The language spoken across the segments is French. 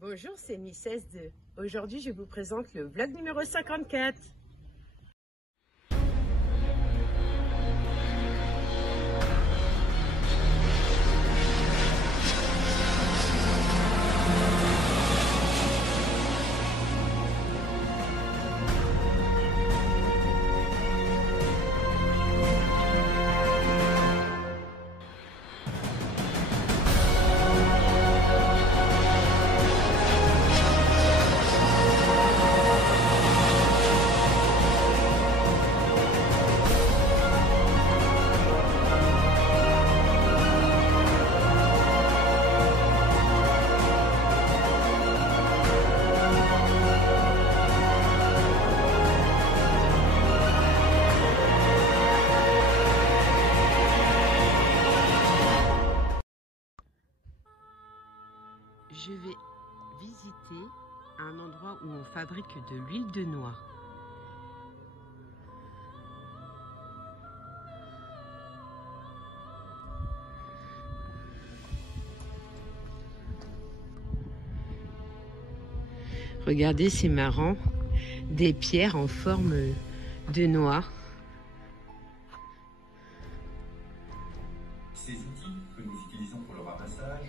Bonjour, c'est Miss S2. Aujourd'hui, je vous présente le vlog numéro 54. Je vais visiter un endroit où on fabrique de l'huile de noix. Regardez, c'est marrant, des pierres en forme de noix. Ces outils que nous utilisons pour le ramassage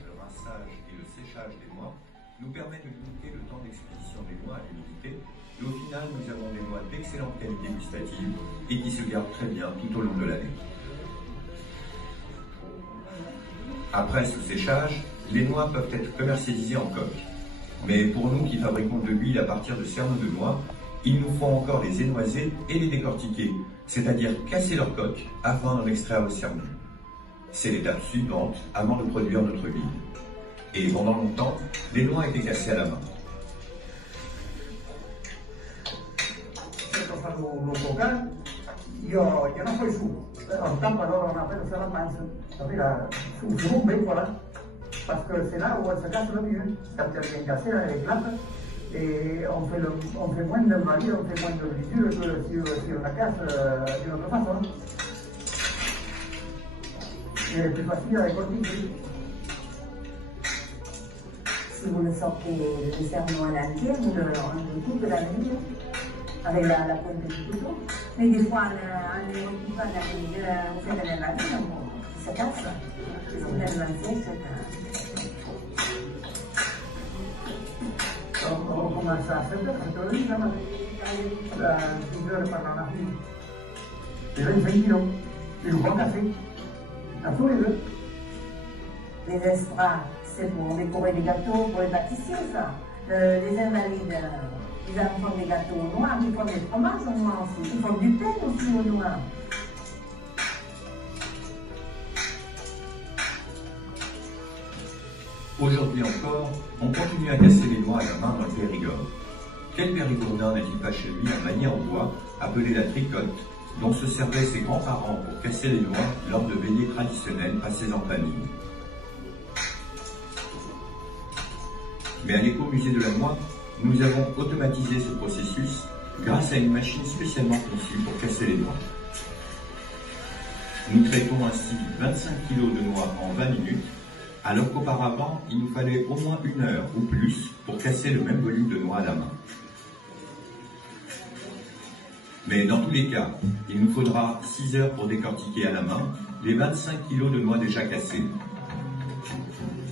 et le séchage des noix nous permettent de limiter le temps d'exposition des noix à l'humidité et au final nous avons des noix d'excellente qualité gustative et qui se gardent très bien tout au long de l'année. Après ce séchage, les noix peuvent être commercialisées en coque. Mais pour nous qui fabriquons de l'huile à partir de cerneaux de noix, il nous faut encore les énoiser et les décortiquer, c'est-à-dire casser leur coque afin d'en extraire le cerneau. C'est l'étape suivante avant de produire notre huile. Et pendant longtemps, les noix étaient cassées à la main. Io non poi su, en temps alors on appelle ça la pince, ça fait la soupe, voilà, parce que c'est là où elle se casse le mieux, quand elle est bien cassée, elle éclate, et on fait moins de marie, on fait moins de brisure que si on la casse d'une autre façon. Et c'est plus facile à décortiquer. Si vous le sortez le cerneau à l'entier, vous le enlevez toute la ligne avec la pointe du couteau. Mais des fois, en ne repliant pas la ligne, vous faites la ligne, ça casse. Si vous l'avez l'entier, ça casse. On commence à 7 heures, 7h30, la 10 heures par la nuit. Et là, il fait 1 kilo. Et le bon café. À tous les deux. Les extras, c'est pour décorer des gâteaux, pour les pâtissiers, ça. Les invalides, ils en font des gâteaux au noir, ils font des fromages au noir aussi. Ils font du pain aussi au noir. Aujourd'hui encore, on continue à casser les noix à la main dans le Périgord. Quel périgourdin n'a-t-il pas chez lui un manier en bois appelé la tricotte, dont se servaient ses grands-parents pour casser les noix lors de veillées traditionnelles passées en famille. Mais à l'écomusée de la noix, nous avons automatisé ce processus grâce à une machine spécialement conçue pour casser les noix. Nous traitons ainsi 25 kg de noix en 20 minutes, alors qu'auparavant, il nous fallait au moins 1 heure ou plus pour casser le même volume de noix à la main. Mais dans tous les cas, il nous faudra 6 heures pour décortiquer à la main les 25 kg de noix déjà cassées.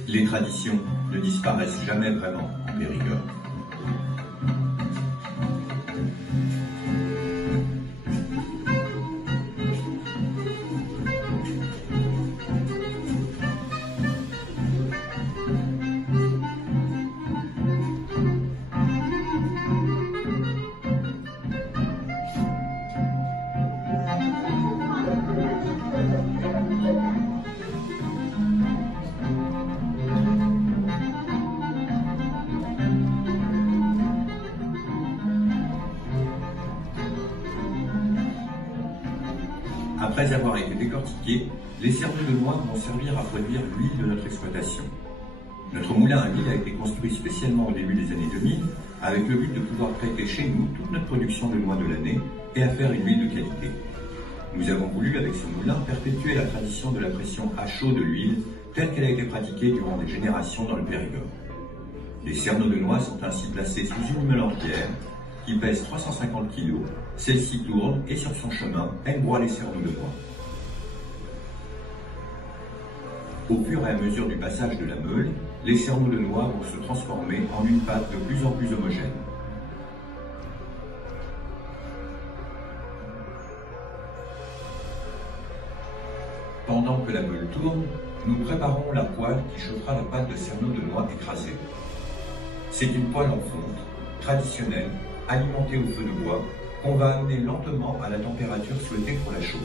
Les traditions ne disparaissent jamais vraiment en Périgord. Après avoir été décortiqués, les cerneaux de noix vont servir à produire l'huile de notre exploitation. Notre moulin à huile a été construit spécialement au début des années 2000 avec le but de pouvoir traiter chez nous toute notre production de noix de l'année et à faire une huile de qualité. Nous avons voulu, avec ce moulin, perpétuer la tradition de la pression à chaud de l'huile telle qu'elle a été pratiquée durant des générations dans le Périgord. Les cerneaux de noix sont ainsi placés sous une meule en pierre qui pèse 350 kg. Celle-ci tourne et sur son chemin, elle broie les cerneaux de noix. Au fur et à mesure du passage de la meule, les cerneaux de noix vont se transformer en une pâte de plus en plus homogène. Pendant que la meule tourne, nous préparons la poêle qui chauffera la pâte de cerneaux de noix écrasée. C'est une poêle en fonte, traditionnelle, alimentée au feu de bois, qu'on va amener lentement à la température souhaitée pour la chauffe.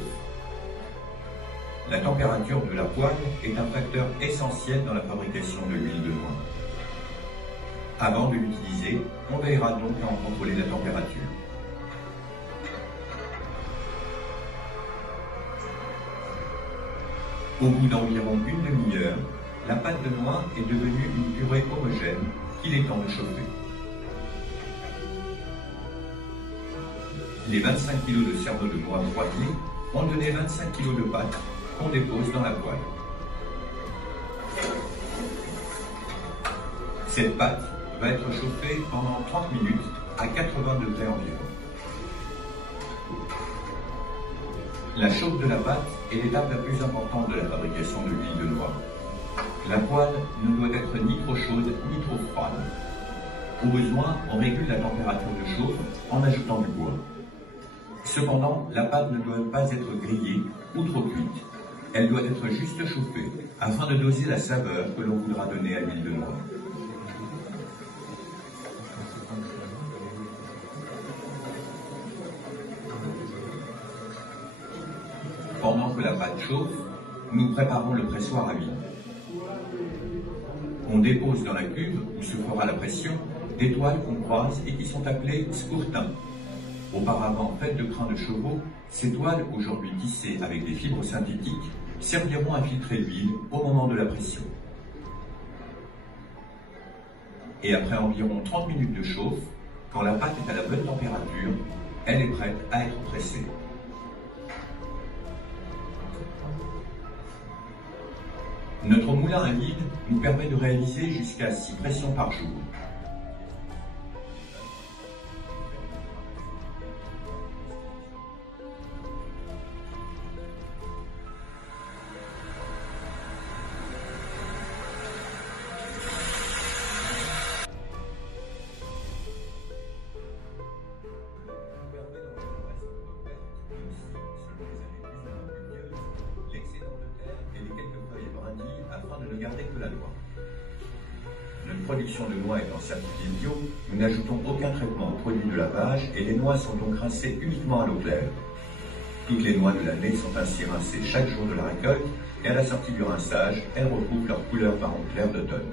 La température de la poêle est un facteur essentiel dans la fabrication de l'huile de noix. Avant de l'utiliser, on veillera donc à en contrôler la température. Au bout d'environ une demi-heure, la pâte de noix est devenue une purée homogène qu'il est temps de chauffer. Les 25 kg de cerneaux de noix broyés ont donné 25 kg de pâte qu'on dépose dans la poêle. Cette pâte va être chauffée pendant 30 minutes à 80 degrés environ. La chauffe de la pâte est l'étape la plus importante de la fabrication de l'huile de noix. La poêle ne doit être ni trop chaude ni trop froide. Au besoin, on régule la température de chauffe en ajoutant du bois. Cependant, la pâte ne doit pas être grillée ou trop cuite. Elle doit être juste chauffée afin de doser la saveur que l'on voudra donner à l'huile de noix. Pendant que la pâte chauffe, nous préparons le pressoir à huile. On dépose dans la cuve où se fera la pression des toiles qu'on croise et qui sont appelées scourtins. Auparavant faites de crins de chevaux, ces toiles, aujourd'hui tissées avec des fibres synthétiques, serviront à filtrer l'huile au moment de la pression. Et après environ 30 minutes de chauffe, quand la pâte est à la bonne température, elle est prête à être pressée. Notre moulin à vide nous permet de réaliser jusqu'à 6 pressions par jour. Afin de ne garder que la noix. Notre production de noix étant certifiée bio, nous n'ajoutons aucun traitement au produit de lavage et les noix sont donc rincées uniquement à l'eau claire. Toutes les noix de l'année sont ainsi rincées chaque jour de la récolte et à la sortie du rinçage, elles retrouvent leur couleur marron clair d'automne.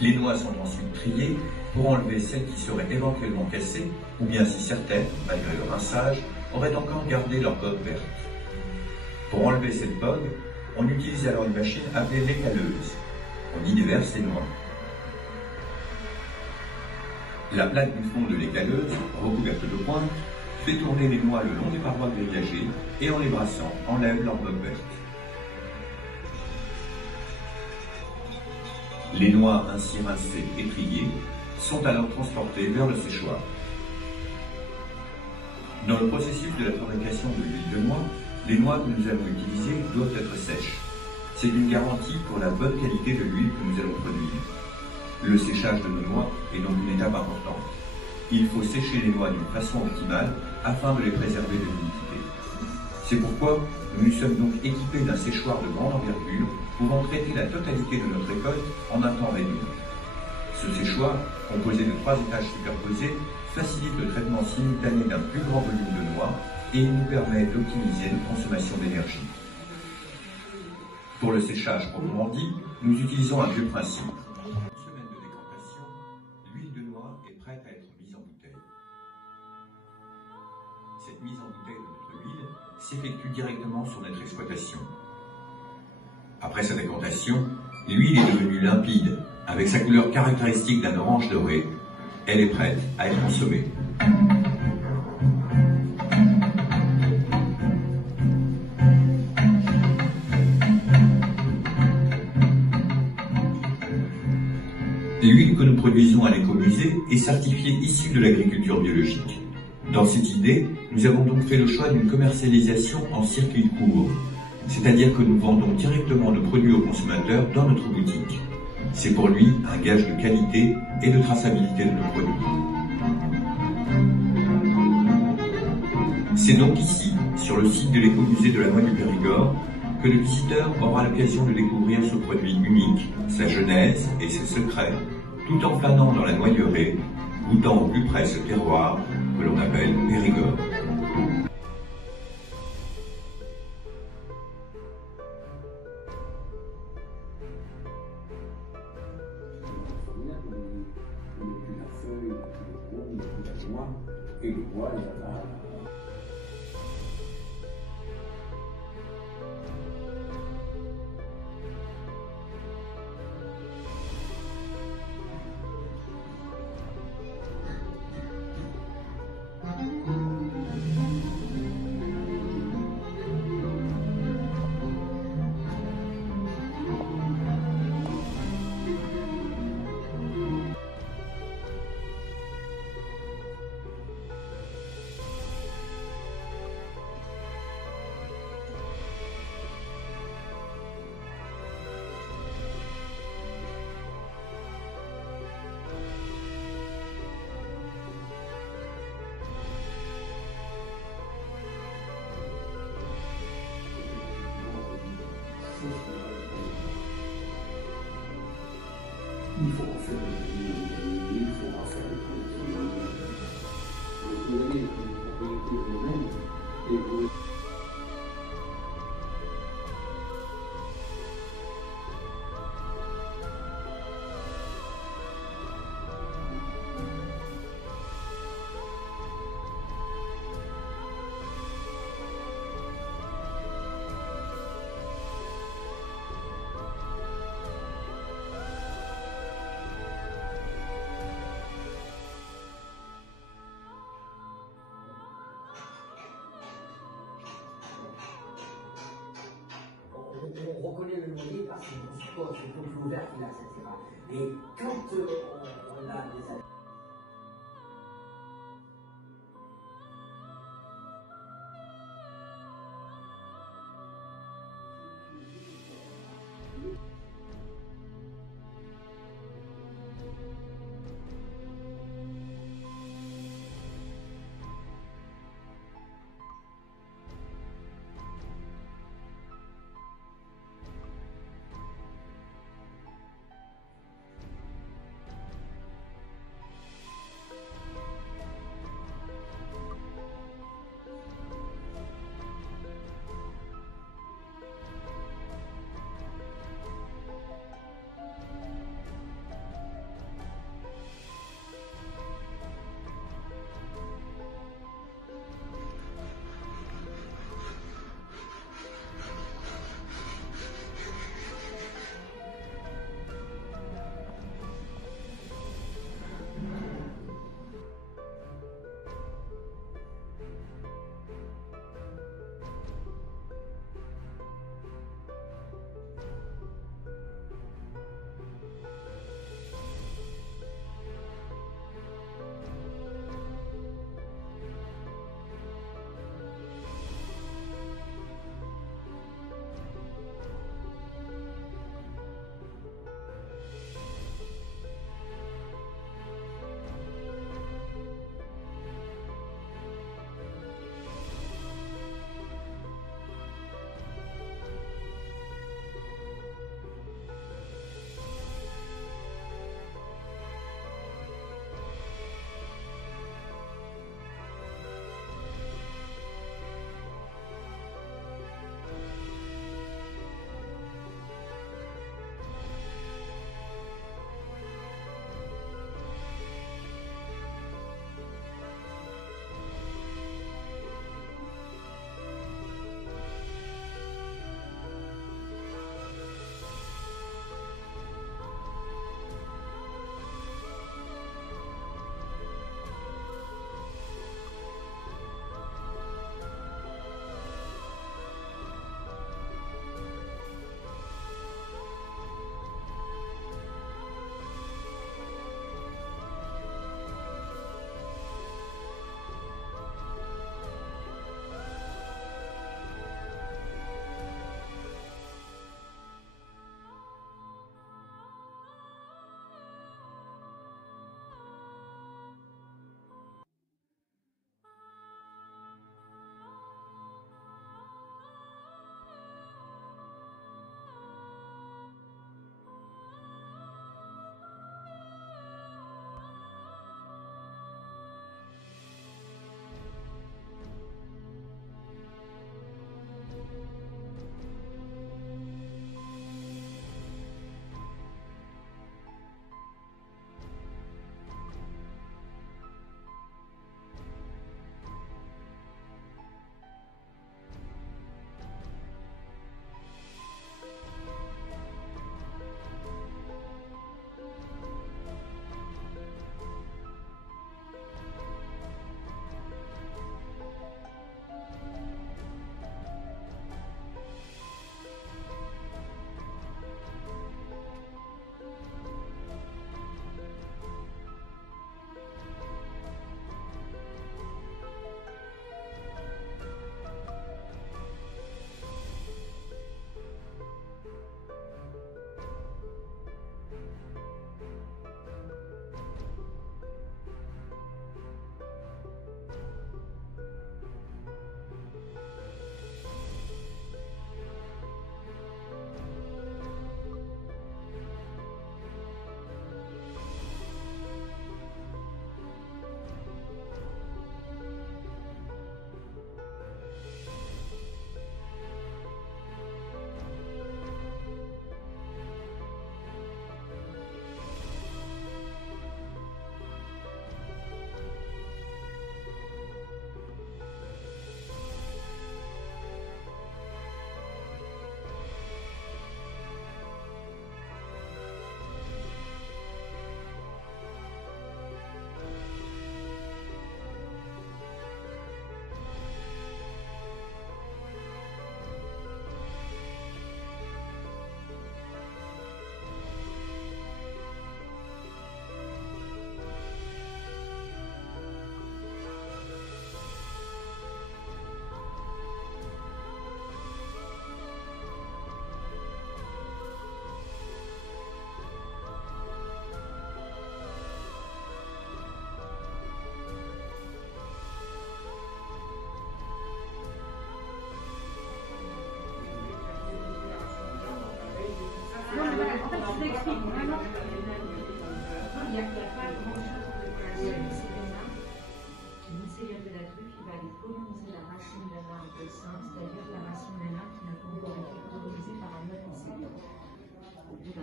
Les noix sont ensuite triées pour enlever celles qui seraient éventuellement cassées ou bien si certaines, malgré le rinçage, auraient encore gardé leur coque verte. Pour enlever cette bogue, on utilise alors une machine appelée l'écaleuse. On y déverse les noix. La plaque du fond de l'écaleuse, recouverte de pointe, fait tourner les noix le long des parois grillagées et en les brassant, enlève leur bogue verte. Les noix ainsi rincées et triées sont alors transportées vers le séchoir. Dans le processus de la fabrication de l'huile de noix, les noix que nous allons utiliser doivent être sèches. C'est une garantie pour la bonne qualité de l'huile que nous allons produire. Le séchage de nos noix est donc une étape importante. Il faut sécher les noix d'une façon optimale afin de les préserver de l'humidité. C'est pourquoi nous sommes donc équipés d'un séchoir de grande envergure pouvant traiter la totalité de notre récolte en un temps réduit. Ce séchoir, composé de 3 étages superposés, facilite le traitement simultané d'un plus grand volume de noix et il nous permet d'optimiser notre consommation d'énergie. Pour le séchage proprement dit, nous utilisons un vieux principe. En une semaine de décantation, l'huile de noix est prête à être mise en bouteille. Cette mise en bouteille de notre huile s'effectue directement sur notre exploitation. Après sa décantation, l'huile est devenue limpide, avec sa couleur caractéristique d'un orange doré. Elle est prête à être consommée. L'huile que nous produisons à l'écomusée est certifiée issue de l'agriculture biologique. Dans cette idée, nous avons donc fait le choix d'une commercialisation en circuit court, c'est-à-dire que nous vendons directement nos produits aux consommateurs dans notre boutique. C'est pour lui un gage de qualité et de traçabilité de nos produits. C'est donc ici, sur le site de l'écomusée de la Noix du Périgord, que le visiteur aura l'occasion de découvrir ce produit unique, sa genèse et ses secrets, tout en flânant dans la noyauté, goûtant au plus près ce terroir que l'on appelle Périgord. Il faut en faire il faut en faire le produit. Les propriétés humaines et vous on reconnaît le noyer parce que c'est comme ouvert qu'il a, etc. Et quand on a des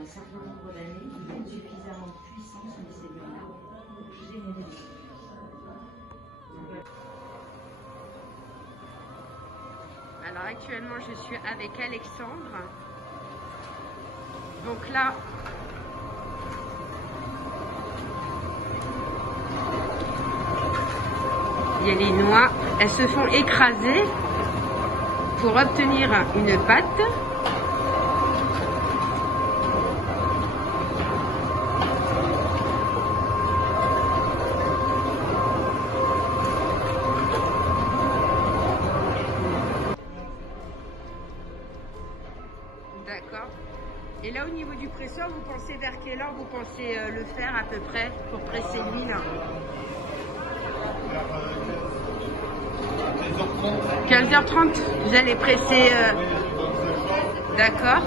un certain nombre d'années, il est suffisamment puissant, ce mycélium-là, pour générer des choses. Alors actuellement je suis avec Alexandre. Donc là, il y a les noix, elles se font écraser pour obtenir une pâte. D'accord. Et là, au niveau du presseur, vous pensez vers quelle heure vous pensez le faire à peu près pour presser l'huile? 15h30, vous allez presser. D'accord.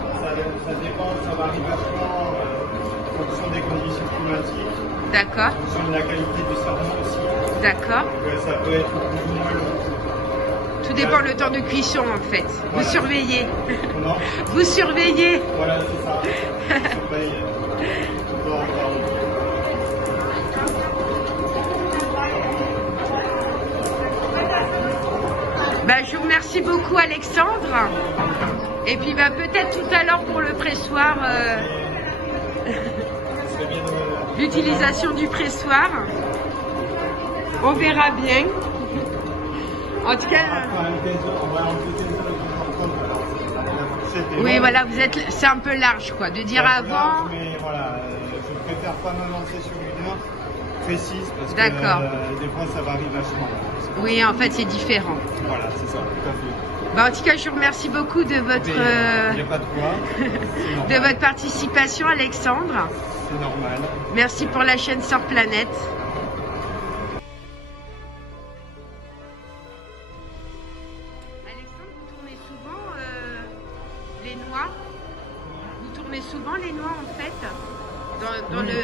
Ça dépend, ça varie vachement en fonction des conditions climatiques. D'accord. En fonction de la qualité du serment aussi. D'accord. Ça peut être plus ou moins long. Tout dépend le temps de cuisson en fait. Vous Voilà. surveillez. Comment? Vous surveillez. Voilà, c'est ça. On surveille. Bah, je vous remercie beaucoup Alexandre. Et puis bah, peut-être tout à l'heure pour le pressoir, l'utilisation du pressoir. On verra bien. En tout cas, oui voilà, vous êtes, c'est un peu large quoi, de dire avant. Mais voilà, je préfère pas me lancer sur une heure précise parce que des fois ça varie vachement. Oui, en fait c'est différent. Voilà, c'est ça, tout à fait. Bah, en tout cas, je vous remercie beaucoup de votre, y a pas de quoi. de votre participation, Alexandre. C'est normal. Merci pour la chaîne Sœur Planète. Alexandre, vous tournez souvent les noix. Vous tournez souvent les noix en fait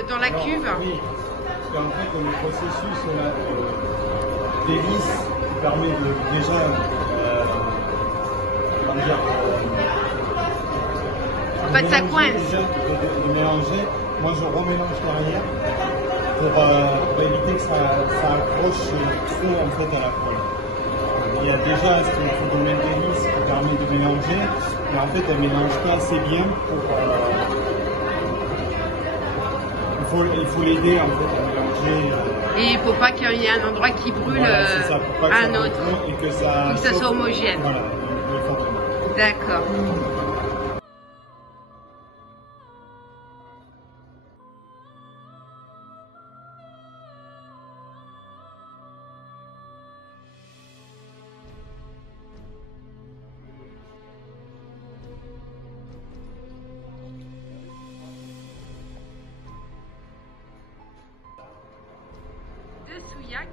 dans la cuve. Oui, parce qu'en fait, le processus d'hélice qui permet de déjà en fait, ça coince. Déjà, de mélanger. Moi, je remélange derrière pour éviter que ça accroche trop en fait à la colle. Il y a déjà ce qu'on met d'hélice qui permet de mélanger, mais en fait, elle ne mélange pas assez bien pour. Il faut l'aider en fait à mélanger. Et il ne faut pas qu'il y ait un endroit qui brûle un autre. Et que ça soit homogène. Voilà, il faut vraiment. D'accord. De Souillac,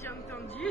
j'ai entendu.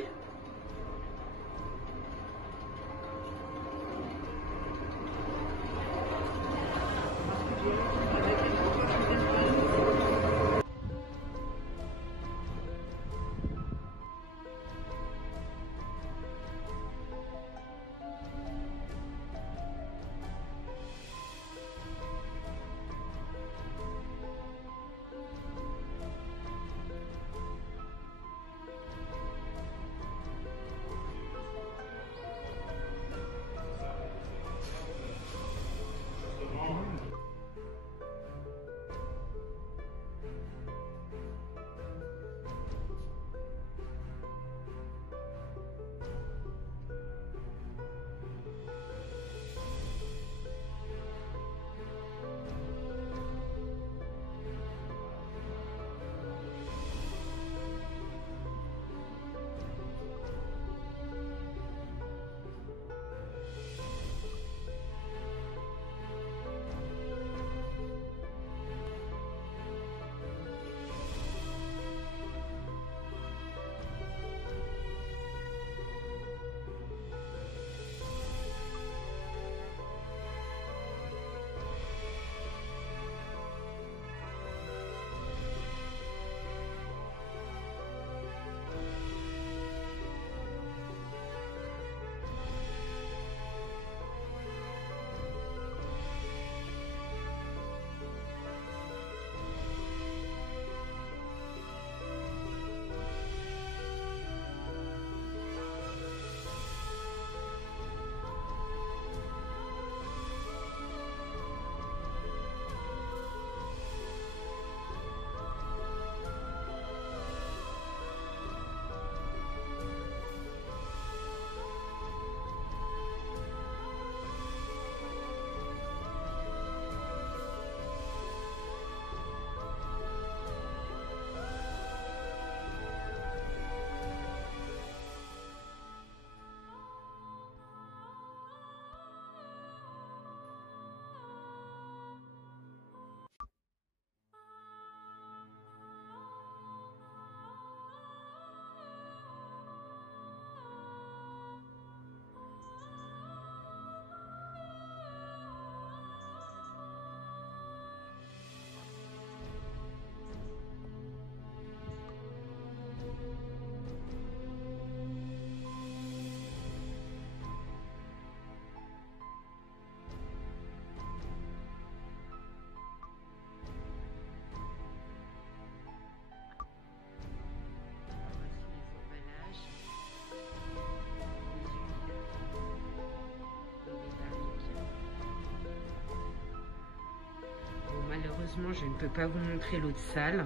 je ne peux pas vous montrer l'autre salle.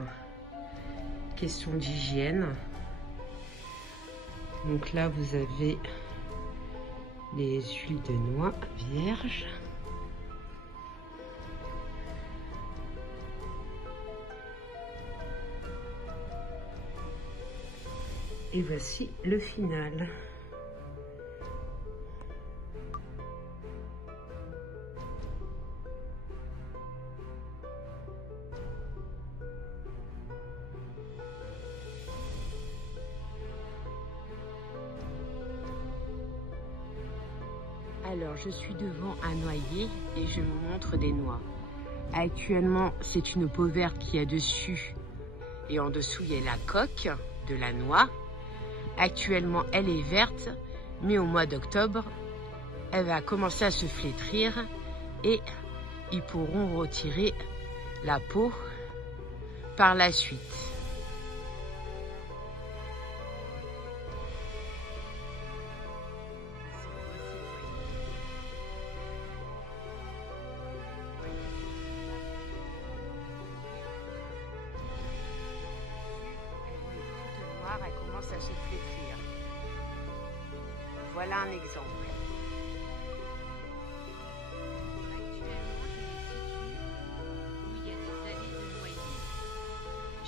Question d'hygiène. Donc là, vous avez les huiles de noix vierges. Et voici le final. Alors, je suis devant un noyer et je vous montre des noix. Actuellement, c'est une peau verte qui est dessus et en dessous, il y a la coque de la noix. Actuellement, elle est verte, mais au mois d'octobre, elle va commencer à se flétrir et ils pourront retirer la peau par la suite. Elle commence à se flétrir. Voilà un exemple. Actuellement, je me situe où il y a des allées de noyer.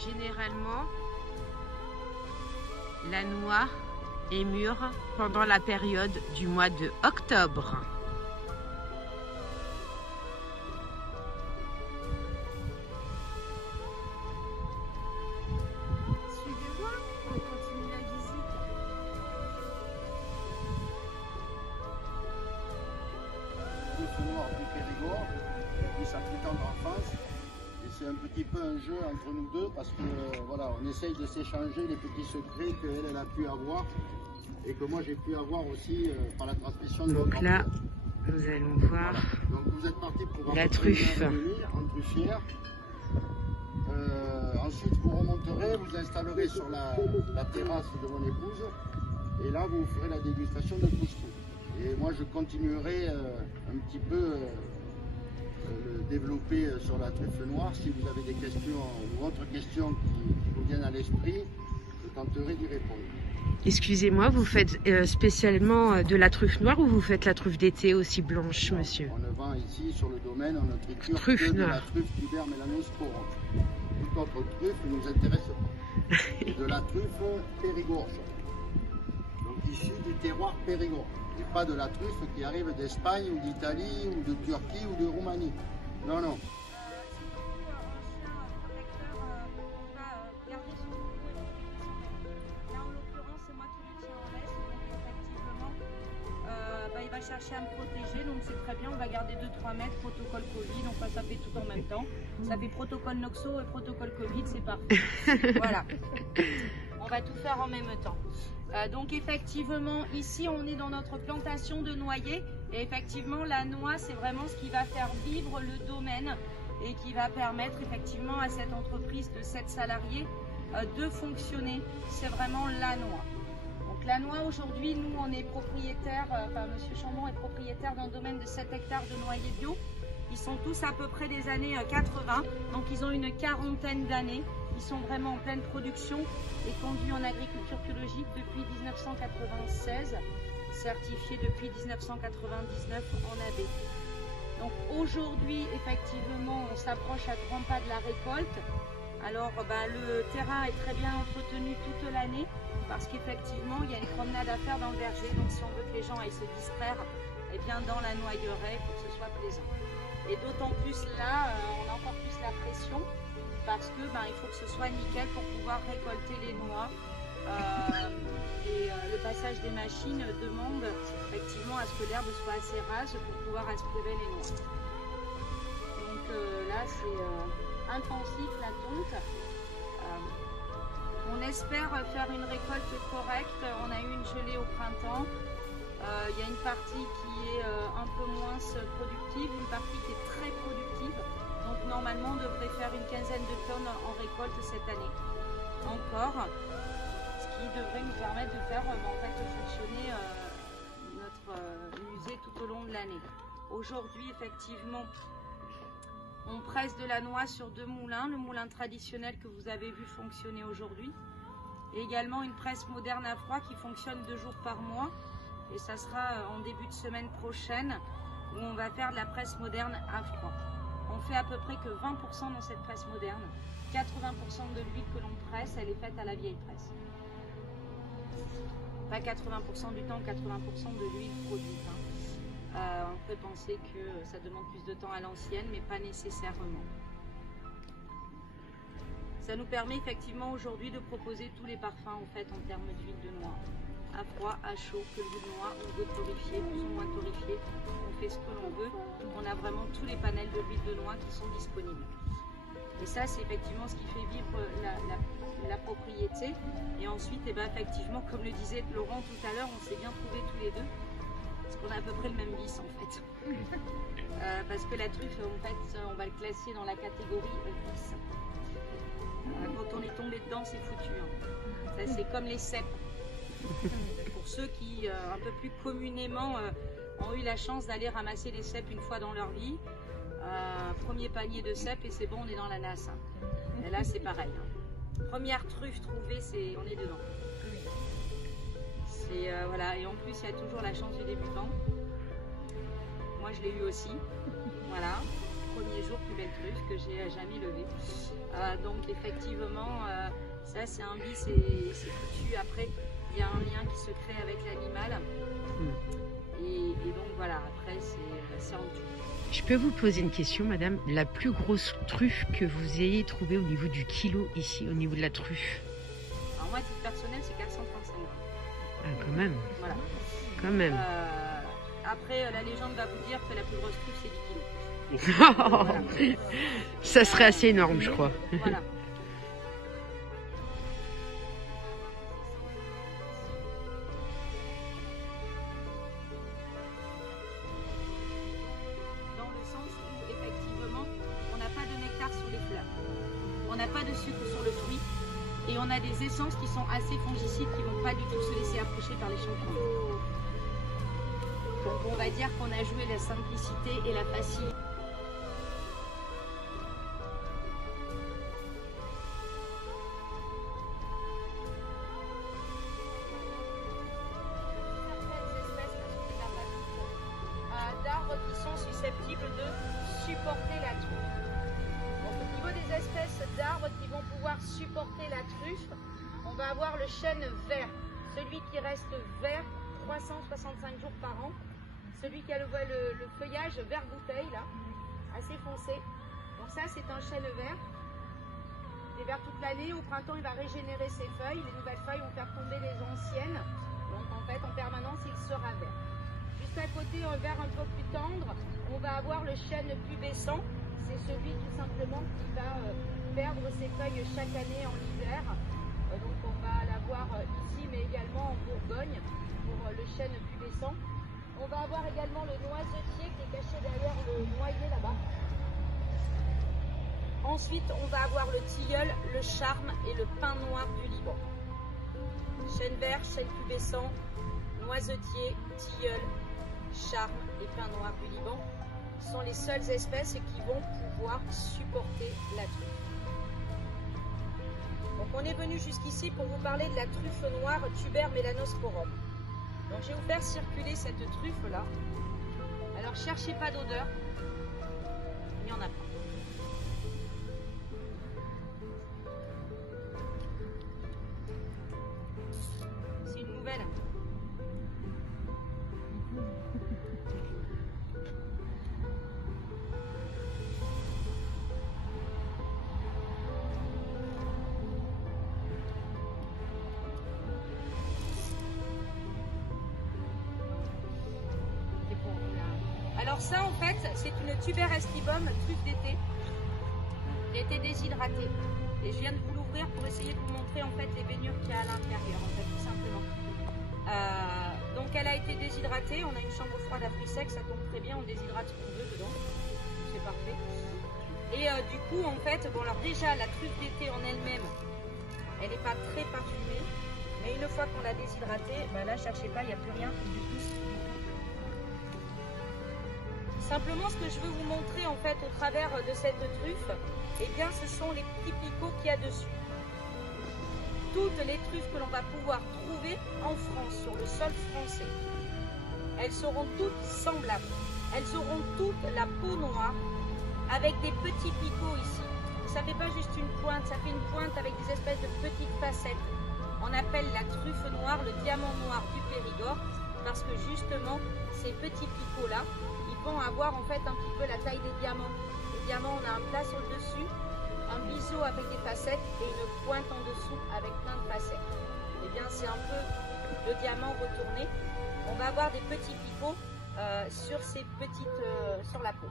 Généralement, la noix est mûre pendant la période du mois de octobre. Noir du Périgord, qui s'applique en France. Et c'est un petit peu un jeu entre nous deux parce que voilà, on essaye de s'échanger les petits secrets qu'elle a pu avoir et que moi j'ai pu avoir aussi par la transmission de Donc là, nous allons voir donc vous êtes parti pour la truffe en truffière. Ensuite vous remonterez, vous installerez sur la terrasse de mon épouse et là vous ferez la dégustation de couscous. Et moi je continuerai un petit peu le développer sur la truffe noire. Si vous avez des questions ou autres questions qui vous viennent à l'esprit, je tenterai d'y répondre. Excusez-moi, vous faites spécialement de la truffe noire ou vous faites la truffe d'été aussi blanche, monsieur? On ne vend ici sur le domaine, on ne triture que de la truffe Tuber melanosporum. Toute autre truffe ne nous intéresse pas. De la truffe Périgord. Donc issue du terroir Périgord. Et pas de la truffe qui arrive d'Espagne ou d'Italie ou de Turquie ou de Roumanie. Non, non. Il va chercher à me protéger, donc c'est très bien, on va garder 2-3 mètres, protocole Covid, donc ça fait tout en même temps. Ça fait protocole Noxo et protocole Covid, c'est parfait. Voilà, on va tout faire en même temps. Donc effectivement, ici on est dans notre plantation de noyers, et effectivement la noix c'est vraiment ce qui va faire vivre le domaine et qui va permettre effectivement à cette entreprise de 7 salariés de fonctionner, c'est vraiment la noix. La noix, aujourd'hui, nous, on est propriétaire, Monsieur Chambon est propriétaire d'un domaine de 7 hectares de noyers bio. Ils sont tous à peu près des années 80, donc ils ont une quarantaine d'années. Ils sont vraiment en pleine production et conduits en agriculture biologique depuis 1996, certifiés depuis 1999 en AB. Donc aujourd'hui, effectivement, on s'approche à grands pas de la récolte. Alors, le terrain est très bien entretenu toute l'année parce qu'effectivement, il y a une promenade à faire dans le verger. Donc, si on veut que les gens aillent se distraire, eh bien, dans la noyeraie pour que ce soit plaisant. Et d'autant plus là, on a encore plus la pression parce que il faut que ce soit nickel pour pouvoir récolter les noix. Le passage des machines demande effectivement à ce que l'herbe soit assez rase pour pouvoir aspirer les noix. Donc là, c'est intensif la tonte. On espère faire une récolte correcte. On a eu une gelée au printemps. Il y a une partie qui est un peu moins productive, une partie qui est très productive. Donc normalement, on devrait faire une quinzaine de tonnes en récolte cette année. Encore, ce qui devrait nous permettre de faire fonctionner notre musée tout au long de l'année. Aujourd'hui, effectivement, On presse de la noix sur 2 moulins, le moulin traditionnel que vous avez vu fonctionner aujourd'hui. Et également une presse moderne à froid qui fonctionne 2 jours par mois. Et ça sera en début de semaine prochaine où on va faire de la presse moderne à froid. On fait à peu près que 20% dans cette presse moderne. 80% de l'huile que l'on presse, elle est faite à la vieille presse. Pas 80% du temps, 80% de l'huile produite. On peut penser que ça demande plus de temps à l'ancienne, mais pas nécessairement. Ça nous permet effectivement aujourd'hui de proposer tous les parfums en fait en termes d'huile de noix. À froid, à chaud, que l'huile de noix, on veut torréfier, plus ou moins torréfier, on fait ce que l'on veut. On a vraiment tous les panels de l'huile de noix qui sont disponibles. Et ça, c'est effectivement ce qui fait vivre la propriété. Et ensuite, eh ben, effectivement, comme le disait Laurent tout à l'heure, on s'est bien trouvés tous les deux. Parce qu'on a à peu près le même vice en fait. Parce que la truffe, en fait, on va le classer dans la catégorie vice. Quand on est tombé dedans, c'est foutu. Hein. Ça, c'est comme les cèpes. Pour ceux qui, un peu plus communément, ont eu la chance d'aller ramasser les cèpes une fois dans leur vie. Premier panier de cèpes et c'est bon, on est dans la nasse. Hein. Et là, c'est pareil. Hein. Première truffe trouvée, on est dedans. Voilà. Et en plus, il y a toujours la chance du débutant. Moi, je l'ai eu aussi. Voilà. Premier jour, plus belle truffe que j'ai jamais levée. Donc, effectivement, ça, c'est un vice et c'est foutu. Après, il y a un lien qui se crée avec l'animal. Et donc, voilà. Après, c'est en tout. Je peux vous poser une question, madame? La plus grosse truffe que vous ayez trouvée au niveau du kilo ici, au niveau de la truffe? Alors, moi, à titre personnel, c'est 435 grammes. Ah, quand même. Voilà. Quand même. Après, la légende va vous dire que la plus grosse truffe, c'est 10 kilos. Voilà. Ça serait assez énorme, je crois. Voilà. Dans le sens où, effectivement, on n'a pas de nectar sur les fleurs. On n'a pas de sucre sur le fruit. Et on a des essences qui sont assez fongicides, qui ne vont pas du tout se laisser approcher par les champignons. Donc on va dire qu'on a joué la simplicité et la facilité. D'arbres qui sont susceptibles de supporter la truffe. Donc au niveau des espèces d'arbres qui vont pouvoir supporter la truffe, on va avoir le chêne vert, celui qui reste vert 365 jours par an, celui qui a le feuillage vert bouteille là, assez foncé. Donc ça c'est un chêne vert, il est vert toute l'année, au printemps il va régénérer ses feuilles, les nouvelles feuilles vont faire tomber les anciennes, donc en fait en permanence il sera vert. Juste à côté, un vert un peu plus tendre, on va avoir le chêne pubescent. C'est celui tout simplement qui va perdre ses feuilles chaque année en hiver. Donc on va l'avoir ici, mais également en Bourgogne pour le chêne pubescent. On va avoir également le noisetier qui est caché derrière le noyer là-bas. Ensuite, on va avoir le tilleul, le charme et le pin noir du Liban. Chêne vert, chêne pubescent, noisetier, tilleul, charme et pin noir du Liban sont les seules espèces qui vont pouvoir supporter la truffe. Donc on est venu jusqu'ici pour vous parler de la truffe noire Tuber melanosporum. Donc je vais vous faire circuler cette truffe là. Alors cherchez pas d'odeur, il n'y en a pas. C'est une nouvelle. Alors ça en fait c'est une Tuber estribum truffe d'été qui a été déshydratée et je viens de vous l'ouvrir pour essayer de vous montrer en fait les baignures qu'il y a à l'intérieur en fait tout simplement. Donc elle a été déshydratée, on a une chambre froide à fruits secs, ça tombe très bien, on déshydrate ce qu'on veut dedans, c'est parfait. Et du coup en fait, bon alors déjà la truffe d'été en elle-même, elle n'est pas très parfumée, mais une fois qu'on l'a déshydratée, bah là cherchez pas, il n'y a plus rien du tout. Simplement, ce que je veux vous montrer en fait au travers de cette truffe, eh bien, ce sont les petits picots qu'il y a dessus. Toutes les truffes que l'on va pouvoir trouver en France, sur le sol français, elles seront toutes semblables. Elles auront toutes la peau noire avec des petits picots ici. Ça ne fait pas juste une pointe, ça fait une pointe avec des espèces de petites facettes. On appelle la truffe noire le diamant noir du Périgord parce que justement, ces petits picots-là, ils vont avoir en fait un petit peu la taille des diamants. Les diamants, on a un plat sur le dessus, un biseau avec des facettes et une pointe en dessous avec plein de facettes. Et bien, c'est un peu le diamant retourné. On va avoir des petits picots sur ces petites, sur la peau.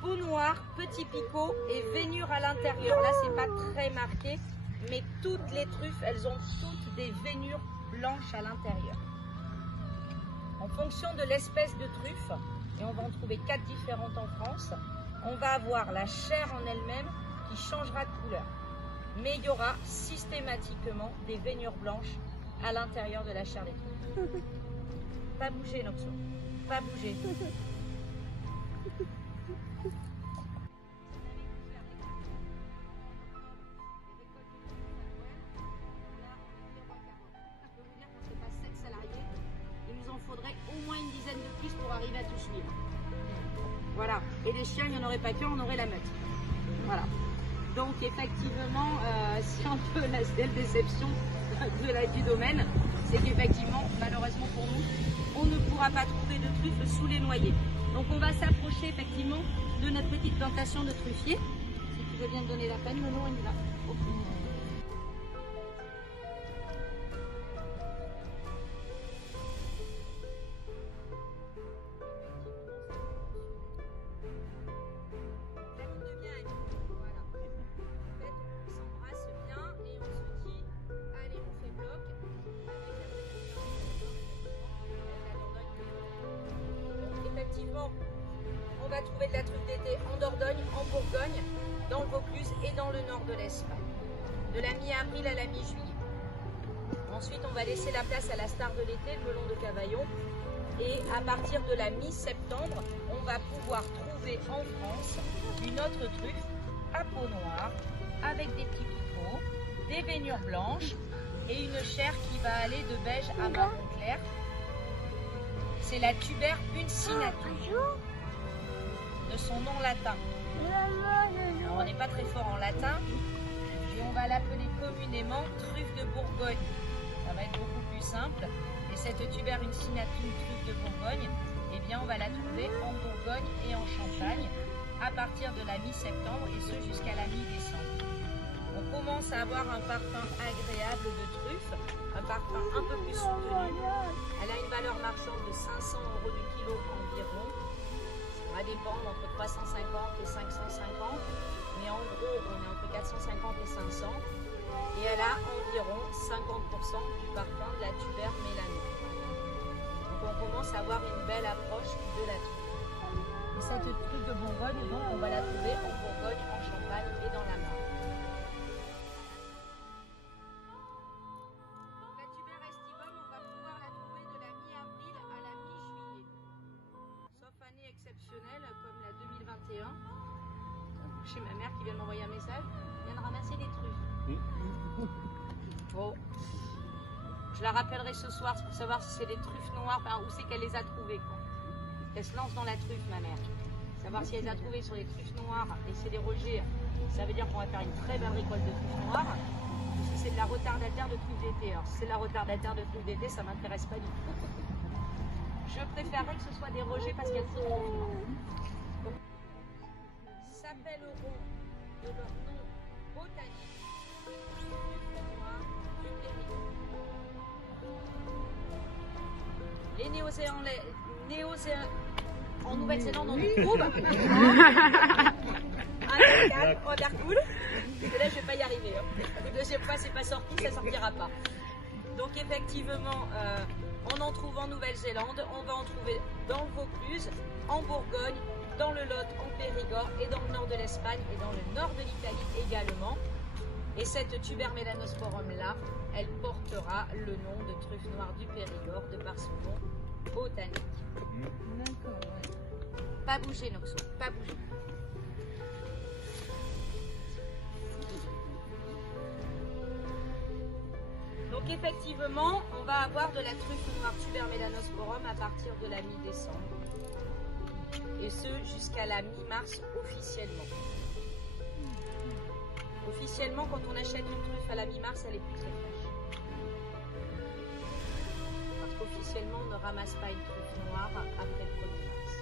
Peau noire, petits picots et veinures à l'intérieur. Là, c'est pas très marqué, mais toutes les truffes, elles ont toutes des veinures blanches à l'intérieur. En fonction de l'espèce de truffe, et on va en trouver 4 différentes en France, on va avoir la chair en elle-même qui changera de couleur. Mais il y aura systématiquement des veinures blanches à l'intérieur de la chair des truffes. Pas bouger, Noxo. Pas bouger. Faudrait au moins une dizaine de plus pour arriver à tout suivre. Voilà. Et les chiens, il n'y en aurait pas qu'un, on aurait la meute. Voilà. Donc effectivement, c'est un peu la seule déception du domaine, c'est qu'effectivement, malheureusement pour nous, on ne pourra pas trouver de truffes sous les noyers. Donc on va s'approcher effectivement de notre petite plantation de truffiers. Si tu veux bien me donner la peine, Nono, on y va. On va trouver de la truffe d'été en Dordogne, en Bourgogne, dans le Vaucluse et dans le nord de l'Espagne, de la mi-avril à la mi-juillet. Ensuite, on va laisser la place à la star de l'été, le melon de Cavaillon. Et à partir de la mi-septembre, on va pouvoir trouver en France une autre truffe à peau noire, avec des petits picots, des veinures blanches et une chair qui va aller de beige à marron clair. C'est la Tuber uncinatum, de son nom latin. Alors, on n'est pas très fort en latin, et on va l'appeler communément truffe de Bourgogne. Ça va être beaucoup plus simple. Et cette Tuber uncinatum truffe de Bourgogne, eh bien, on va la trouver en Bourgogne et en Champagne à partir de la mi-septembre et ce jusqu'à la mi-décembre. On commence à avoir un parfum agréable de truffe, un parfum un peu plus soutenu. Elle a une valeur marchande de 500 € du kilo environ. Ça va dépendre entre 350 et 550, mais en gros on est entre 450 et 500. Et elle a environ 50% du parfum de la Tuber Mélano. Donc on commence à avoir une belle approche de la truffe. Et cette truffe de Bourgogne, donc on va la trouver en Bourgogne, en Champagne et dans la Marne. Comme la 2021, chez ma mère qui vient de m'envoyer un message, vient de ramasser des truffes. Bon, je la rappellerai ce soir pour savoir si c'est des truffes noires, enfin, où c'est qu'elle les a trouvées. Elle se lance dans la truffe, ma mère. Savoir si elle les a trouvées sur les truffes noires et c'est des rejets, ça veut dire qu'on va faire une très belle récolte de truffes noires. Ou si c'est de la retardataire de truffes d'été. Alors si c'est de la retardataire de truffes d'été, ça m'intéresse pas du tout. Je préférerais que ce soit des rejets parce qu'elles sont trop fines. S'appelleront de leur nom botanique du Périgord. Les Néo-Zélandais, en Nouvelle-Zélande, on nous trouve. Impeccable, on va faire cool. Et là, je vais pas y arriver. La deuxième fois, c'est pas sorti, ça sortira pas. Donc effectivement, on en trouve en Nouvelle-Zélande, on va en trouver dans le Vaucluse, en Bourgogne, dans le Lot, en Périgord et dans le nord de l'Espagne et dans le nord de l'Italie également. Et cette Tuber melanosporum là, elle portera le nom de truffe noire du Périgord de par son nom botanique. D'accord, ouais. Pas bouger, Noxo, pas bouger. Donc effectivement, on va avoir de la truffe noire Tubermelanosporum à partir de la mi-décembre. Et ce, jusqu'à la mi-mars officiellement. Officiellement, quand on achète une truffe à la mi-mars, elle est plus très fraîche. Parce qu'officiellement, on ne ramasse pas une truffe noire après le 1er mars.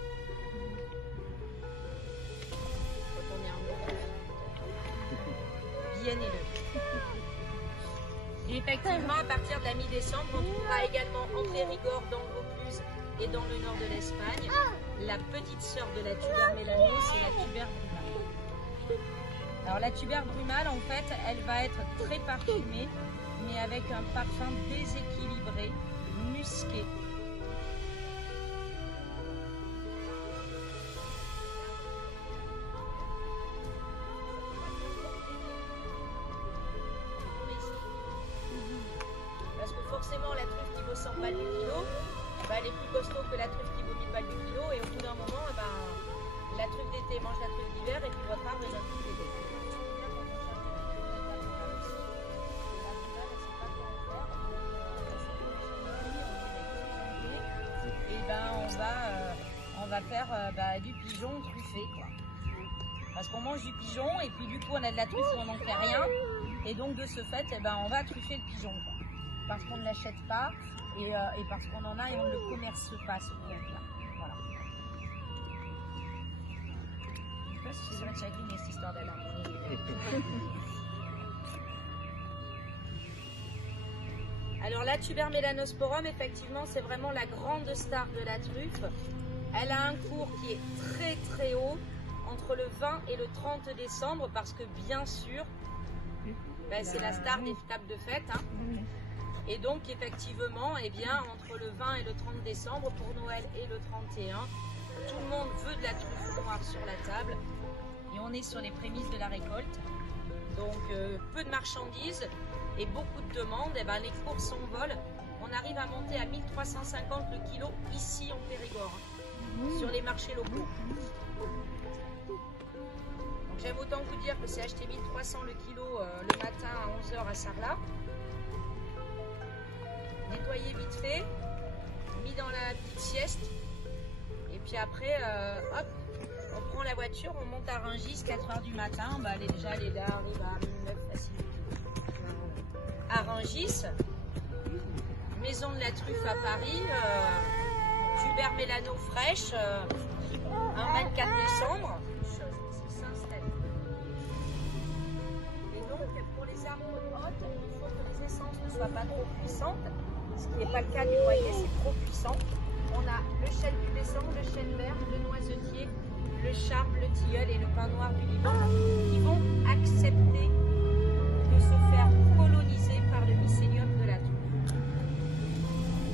Quand on est un bon bien élevé. Et effectivement, à partir de la mi-décembre, on trouvera également en Périgord, dans le Vaucluse et dans le nord de l'Espagne, la petite sœur de la tubermélano, c'est la tuber brumale. Alors la tuber brumale, en fait, elle va être très parfumée, mais avec un parfum déséquilibré, musqué. Parce que forcément, la truffe qui vaut 100 balles du kilo, elle est plus costaud que la truffe qui vaut 1000 balles du kilo, et au bout d'un moment, la truffe d'été mange la truffe d'hiver, et puis votre arbre est un truffe d'été. On va faire du pigeon truffé, quoi. Parce qu'on mange du pigeon et puis du coup on a de la truffe où on n'en fait rien, et donc de ce fait on va truffer le pigeon, quoi. Parce qu'on ne l'achète pas et parce qu'on en a et on ne le commerce pas, ce produit-là. Voilà. Je sais pas si c'est vrai que chacune est cette histoire d'alarme. Alors la Tubermelanosporum, effectivement, c'est vraiment la grande star de la truffe. Elle a un cours qui est très très haut, entre le 20 et le 30 décembre, parce que bien sûr, c'est la star des tables de fête. Hein. Et donc effectivement, entre le 20 et le 30 décembre, pour Noël et le 31, tout le monde veut de la truffe noire sur la table. Et on est sur les prémices de la récolte. Donc peu de marchandises et beaucoup de demandes. Les cours s'envolent. On arrive à monter à 1350 le kilo ici en Périgord, sur les marchés locaux. Donc j'aime autant vous dire que c'est acheté 1300 le kilo le matin à 11h à Sarlat. Nettoyé vite fait, mis dans la petite sieste. Et puis après, hop, on prend la voiture, on monte à Rungis, 4h du matin. Elle est là, arrive à 9 facile. À Rungis, maison de la truffe à Paris, Tubermélano fraîche, un 24 décembre. Et donc, pour les arbres hautes, il faut que les essences ne soient pas trop puissantes, ce qui n'est pas le cas du noyer, c'est trop puissant. On a le chêne pubescent, le chêne vert, le noisetier, le charme, le tilleul et le pin noir du Liban qui vont accepter de se faire coloniser par le mycélium de la truffe.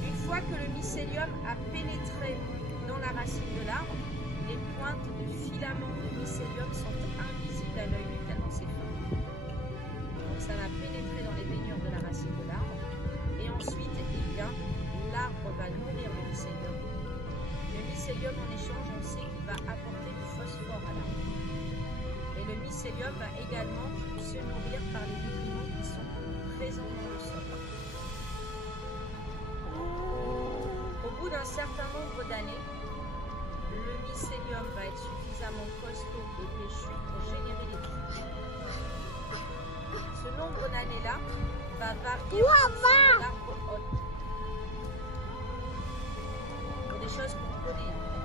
Une fois que le mycélium a pénétré dans la racine de l'arbre, les pointes de filaments de mycélium sont invisibles à l'œil nu tellement c'est fin. Donc ça va pénétrer dans les rainures de la racine de l'arbre et ensuite l'arbre va nourrir le mycélium. Le mycélium en échange, on sait qu'il va apporter du phosphore à l'arbre. Et le mycélium va également se nourrir par les nutriments qui sont présents dans le sol. Au bout d'un certain nombre d'années, le mycélium va être suffisamment costaud et péchu pour générer des truffes. Ce nombre d'années-là va varier en fonction de l'arbre hôte. Pour des choses qu'on connaît en fait.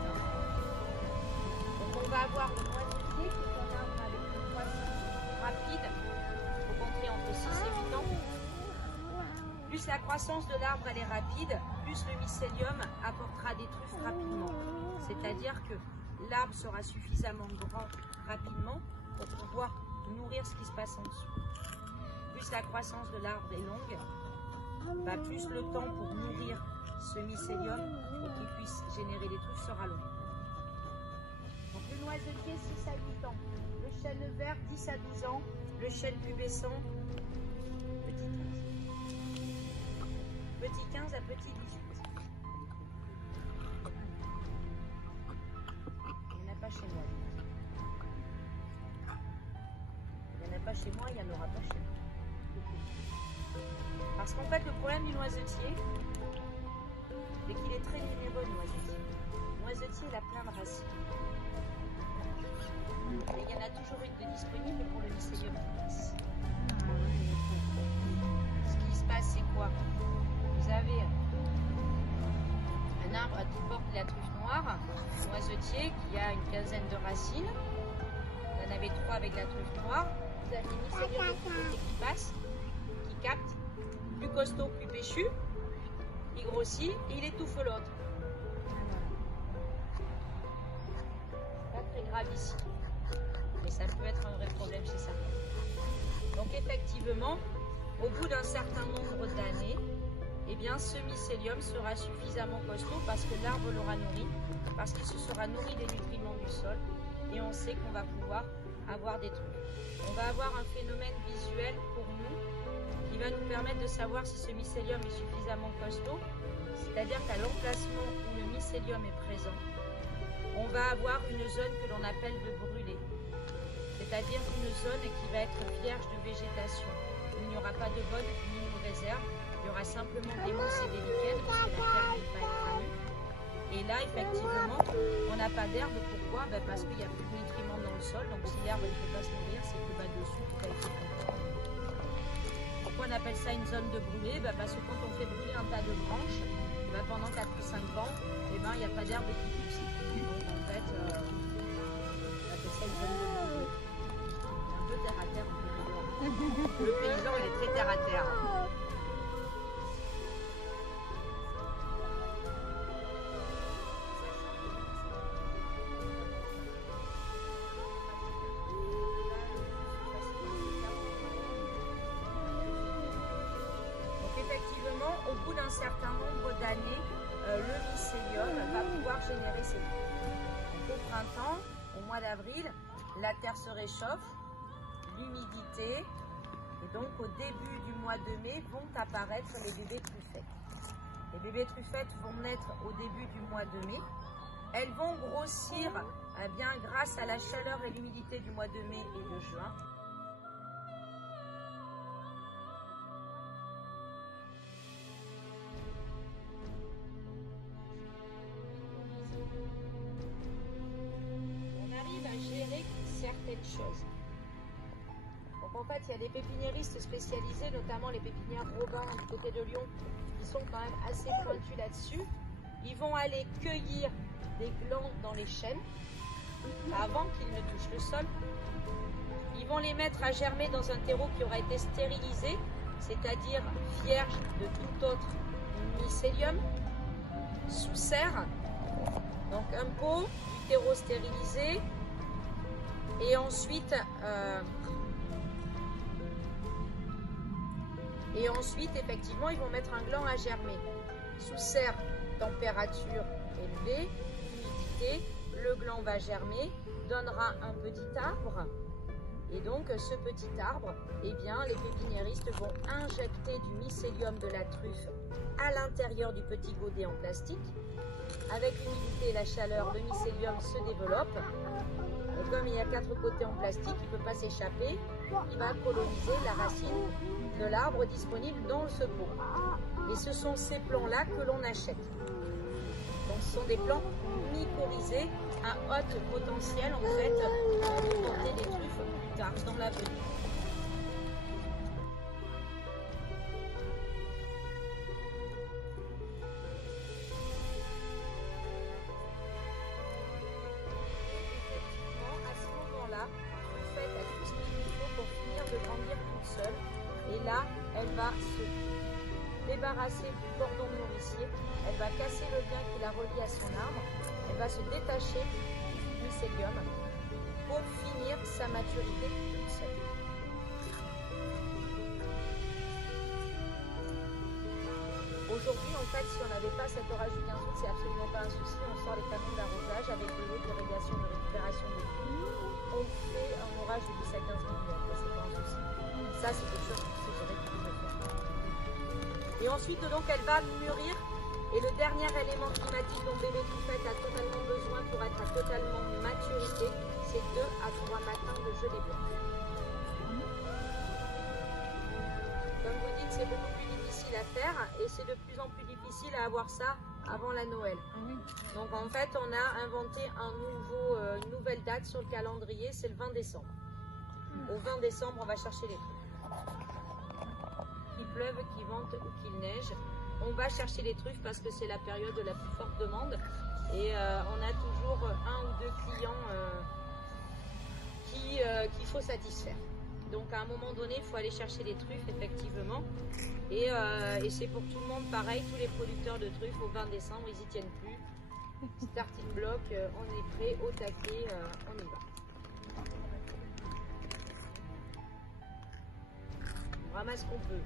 Donc on va avoir le noisetier qui est un arbre avec une croissance rapide, il faut compter entre 6 et 8 ans. Plus la croissance de l'arbre elle est rapide, plus le mycélium apportera des truffes rapidement. C'est-à-dire que l'arbre sera suffisamment grand rapidement pour pouvoir nourrir ce qui se passe en dessous. Plus la croissance de l'arbre est longue, plus le temps pour nourrir ce mycélium pour qu'il puisse générer des truffes sera long. Donc le noisetier 6 à 8 ans, le chêne vert 10 à 12 ans, le chêne pubescent petit 15 à petit 18. pas chez moi. Il n'y en a pas chez moi, il n'y en aura pas chez moi. Parce qu'en fait, le problème du noisetier, c'est qu'il est très généreux, le noisetier. Le noisetier, il a plein de racines. Et il y en a toujours une de disponible pour le mycélium qui passe. Ce qui se passe, c'est quoi? Vous avez un arbre qui porte la truffe noire, noisetier, qui a une quinzaine de racines. Vous en avez 3 avec la truffe noire. Vous avez le mycélium qui passe, qui capte. Plus costaud, plus péchu. Il grossit et il étouffe l'autre. Pas très grave ici. Mais ça peut être un vrai problème chez certains. Donc effectivement, au bout d'un certain nombre d'années, eh bien, ce mycélium sera suffisamment costaud parce que l'arbre l'aura nourri, parce qu'il se sera nourri des nutriments du sol, et on sait qu'on va pouvoir avoir des trucs. On va avoir un phénomène visuel pour nous qui va nous permettre de savoir si ce mycélium est suffisamment costaud, c'est-à-dire qu'à l'emplacement où le mycélium est présent, on va avoir une zone que l'on appelle de brûlé, c'est-à-dire une zone qui va être vierge de végétation. Il n'y aura pas de bonne ni de réserve. Il y aura simplement des mousses et des lichens parce que la terre ne va pas être à nu. Et là, effectivement, on n'a pas d'herbe. Pourquoi? Parce qu'il n'y a plus de nutriments dans le sol. Donc, si l'herbe ne peut pas se nourrir, c'est que bas-dessous, tout a été compris. Pourquoi on appelle ça une zone de brûlé? Parce que quand on fait brûler un tas de branches, pendant 4 ou 5 ans, il n'y a pas d'herbe qui pousse. Donc, en fait, on appelle ça une zone de brûlé. Un peu terre à terre en périgord. Le paysan, il est très terre à terre. Au bout d'un certain nombre d'années, le mycélium va pouvoir générer ses fruits. Au printemps, au mois d'avril, la terre se réchauffe, l'humidité, et donc au début du mois de mai vont apparaître les bébés truffettes. Les bébés truffettes vont naître au début du mois de mai. Elles vont grossir bien grâce à la chaleur et l'humidité du mois de mai et de juin. Certaines choses. Donc en fait, il y a des pépiniéristes spécialisés, notamment les pépinières Robin du côté de Lyon, qui sont quand même assez pointus là-dessus. Ils vont aller cueillir des glands dans les chênes avant qu'ils ne touchent le sol. Ils vont les mettre à germer dans un terreau qui aura été stérilisé, c'est-à-dire vierge de tout autre mycélium, sous serre. Donc un pot, du terreau stérilisé. Et ensuite, effectivement, ils vont mettre un gland à germer. Sous serre, température élevée, humidité, le gland va germer, donnera un petit arbre. Et donc, ce petit arbre, eh bien, les pépiniéristes vont injecter du mycélium de la truffe à l'intérieur du petit godet en plastique. Avec l'humidité et la chaleur, le mycélium se développe. Et comme il y a 4 côtés en plastique, il ne peut pas s'échapper. Il va coloniser la racine de l'arbre disponible dans ce pot. Et ce sont ces plants-là que l'on achète. Donc ce sont des plants mycorhizés à haute potentiel en fait de porter des truffes plus tard dans l'avenir. Et là, elle va se débarrasser du cordon nourricier, elle va casser le lien qui la relie à son arbre, elle va se détacher du mycélium pour finir sa maturité toute seule. Aujourd'hui, en fait, si on n'avait pas cet orage du 15 août, c'est absolument pas un souci. On sort les canons d'arrosage avec de l'eau d'irrigation, de récupération de pluie. On fait un orage de 10 à 15 mm, c'est pas un souci. Ça, c'est quelque chose que j'aurais pu faire. Et ensuite, donc, elle va mûrir Et le dernier élément climatique dont bébé Toufette a totalement besoin pour être à totalement maturité, c'est 2 à 3 matins de gelée blanche. Comme vous dites, c'est beaucoup plus difficile à faire et c'est de plus en plus difficile à avoir ça avant la Noël. Donc en fait, on a inventé une nouvelle date sur le calendrier, c'est le 20 décembre. Au 20 décembre, on va chercher les truffes. Qu'il pleuve, qu'il vente ou qu'il neige, on va chercher les truffes parce que c'est la période de la plus forte demande. Et on a toujours 1 ou 2 clients qu'il faut satisfaire. Donc à un moment donné, il faut aller chercher les truffes, effectivement. Et c'est pour tout le monde pareil, tous les producteurs de truffes, au 20 décembre, ils n'y tiennent plus. Starting block, on est prêt, au taquet, on y va. On ramasse ce qu'on peut.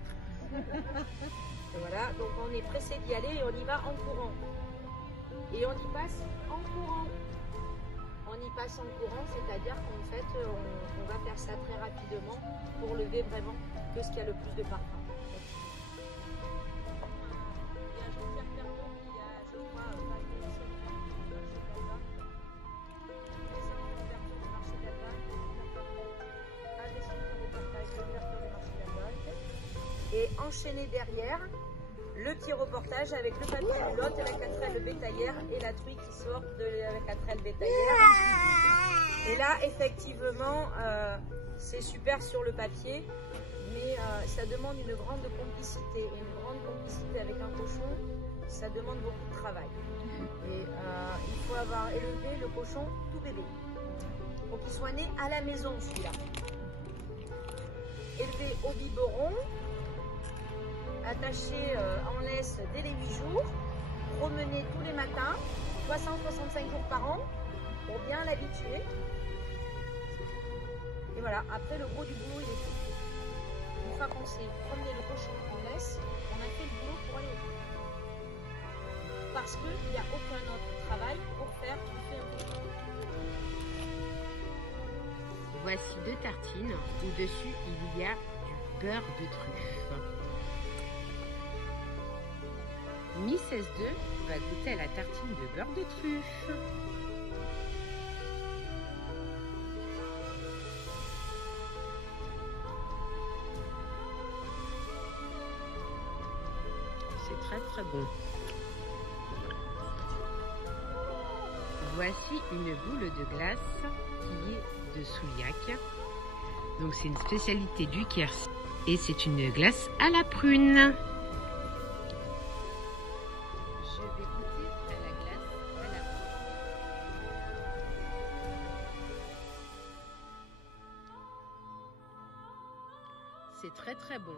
Et voilà, donc on est pressé d'y aller et on y va en courant. Et on y passe en courant. On y passe en courant, c'est-à-dire qu'en fait, on va faire ça très rapidement pour lever vraiment que ce qui a le plus de parfum. Il y a Jean-Pierre Perron qui a, je crois, pas été chez Calva. Les centres d'ouverture du marché d'Albac, à des centres de partage de l'ouverture du marché d'Albac. Et enchaîné derrière, le petit reportage avec le papier culotte et la 4L bétaillère et la truie qui sort de la 4L bétaillère. Et là, effectivement, c'est super sur le papier, mais ça demande une grande complicité. Et une grande complicité avec un cochon, ça demande beaucoup de travail. Et il faut avoir élevé le cochon tout bébé, pour qu'il soit né à la maison, celui-là. Élevé au biberon, attaché en laisse dès les 8 jours, promené tous les matins, 365 jours par an, pour bien l'habituer. Et voilà, après le gros du boulot, il est fait. Une fois qu'on s'est promené le cochon en laisse, on a fait le boulot pour aller au bout. Parce qu'il n'y a aucun autre travail pour faire tout fait un cochon. Voici 2 tartines où dessus il y a du beurre de truffe. Miss S2 va goûter à la tartine de beurre de truffe. C'est très très bon. Voici une boule de glace qui est de Souillac. Donc c'est une spécialité du Quercy et c'est une glace à la prune. C'est très très bon.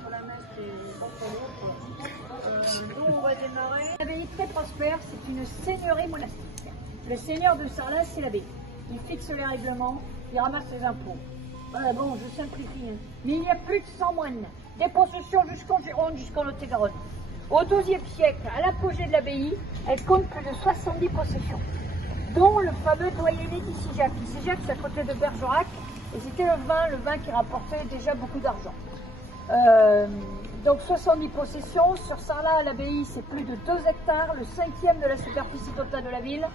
Pour la messe et nous on va démarrer. L'abbaye très prospère, c'est une seigneurie monastique. Le seigneur de Sarlat, c'est l'abbé. Il fixe les règlements, il ramasse les impôts. Voilà, bon, je simplifie. Mais il y a plus de 100 moines. Des possessions jusqu'en Gironde, jusqu'en Lot-et-Garonne. Au XIIe siècle, à l'apogée de l'abbaye, elle compte plus de 70 possessions, dont le fameux doyenné d'Issigeac. Issigeac, c'est à côté de Bergerac, et c'était le vin qui rapportait déjà beaucoup d'argent. Donc 70 possessions. Sur Sarlat, à l'abbaye, c'est plus de 2 hectares, le 5e de la superficie totale de la ville.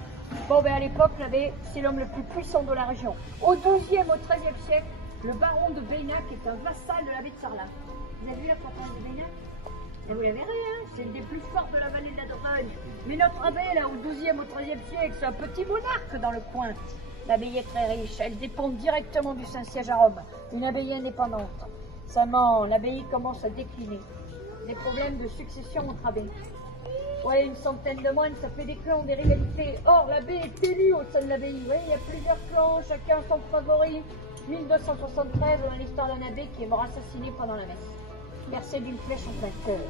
Bon, ben à l'époque, l'abbé, c'est l'homme le plus puissant de la région. Au XIIe, au XIIIe siècle, le baron de Beynac est un vassal de l'abbé de Sarlat. Vous avez vu la forteresse de Beynac? Et vous la verrez, hein, c'est une des plus fortes de la vallée de la Dordogne. Mais notre abbé, là, au XIIe, au XIIIe siècle, c'est un petit monarque dans le coin. L'abbaye est très riche, elle dépend directement du Saint-Siège à Rome, une abbaye indépendante. Seulement, l'abbaye commence à décliner. Des problèmes de succession entre abbés. Ouais, une centaine de moines, ça fait des clans, des rivalités. Or, l'abbé est élu au sein de l'abbaye. Vous voyez, il y a plusieurs clans, chacun son favori. 1273, on a l'histoire d'un abbé qui est mort assassiné pendant la messe, percé d'une flèche en plein cœur.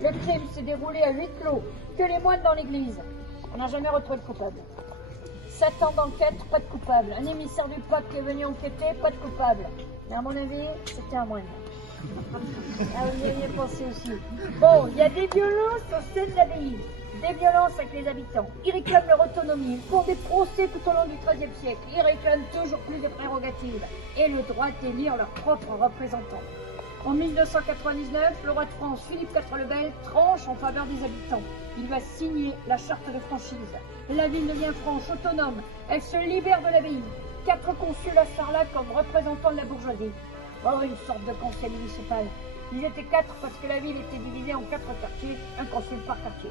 Le crime s'est déroulé à huis clos, que les moines dans l'église. On n'a jamais retrouvé le coupable. 7 ans d'enquête, pas de coupable. Un émissaire du pape qui est venu enquêter, pas de coupable. Mais à mon avis, c'était un moine. Ah, vous y aviez pensé aussi. Bon, il y a des violences au sein de l'abbaye. des violences avec les habitants. Ils réclament leur autonomie, ils font des procès tout au long du XIIIe siècle. Ils réclament toujours plus de prérogatives et le droit d'élire leurs propres représentants. En 1299, le roi de France, Philippe IV le Bel, tranche en faveur des habitants. Il va signer la charte de franchise. La ville devient franche, autonome. Elle se libère de l'abbaye. 4 consuls à Sarlat comme représentants de la bourgeoisie. Oh, une sorte de conseil municipal. Ils étaient 4 parce que la ville était divisée en 4 quartiers, un consul par quartier.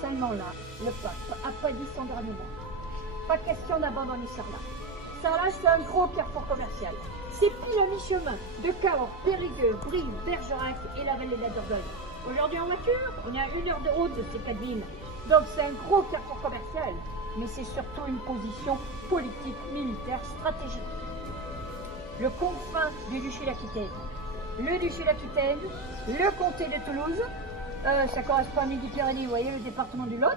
Seulement là, le pape a pas dit son dernier mot. Pas question d'abandonner Sarlat. Sarlat, c'est un gros carrefour commercial. C'est pile à mi-chemin de Cahors, Périgueux, Brive, Bergerac et la vallée de la Dordogne. Aujourd'hui en voiture, on est à 1 heure de route de ces 4 villes. Donc c'est un gros carrefour commercial, mais c'est surtout une position politique, militaire, stratégique. Le confin du duché d'Aquitaine. Le duché d'Aquitaine, le comté de Toulouse, ça correspond à Midi-Pyrénées, vous voyez, le département du Lot,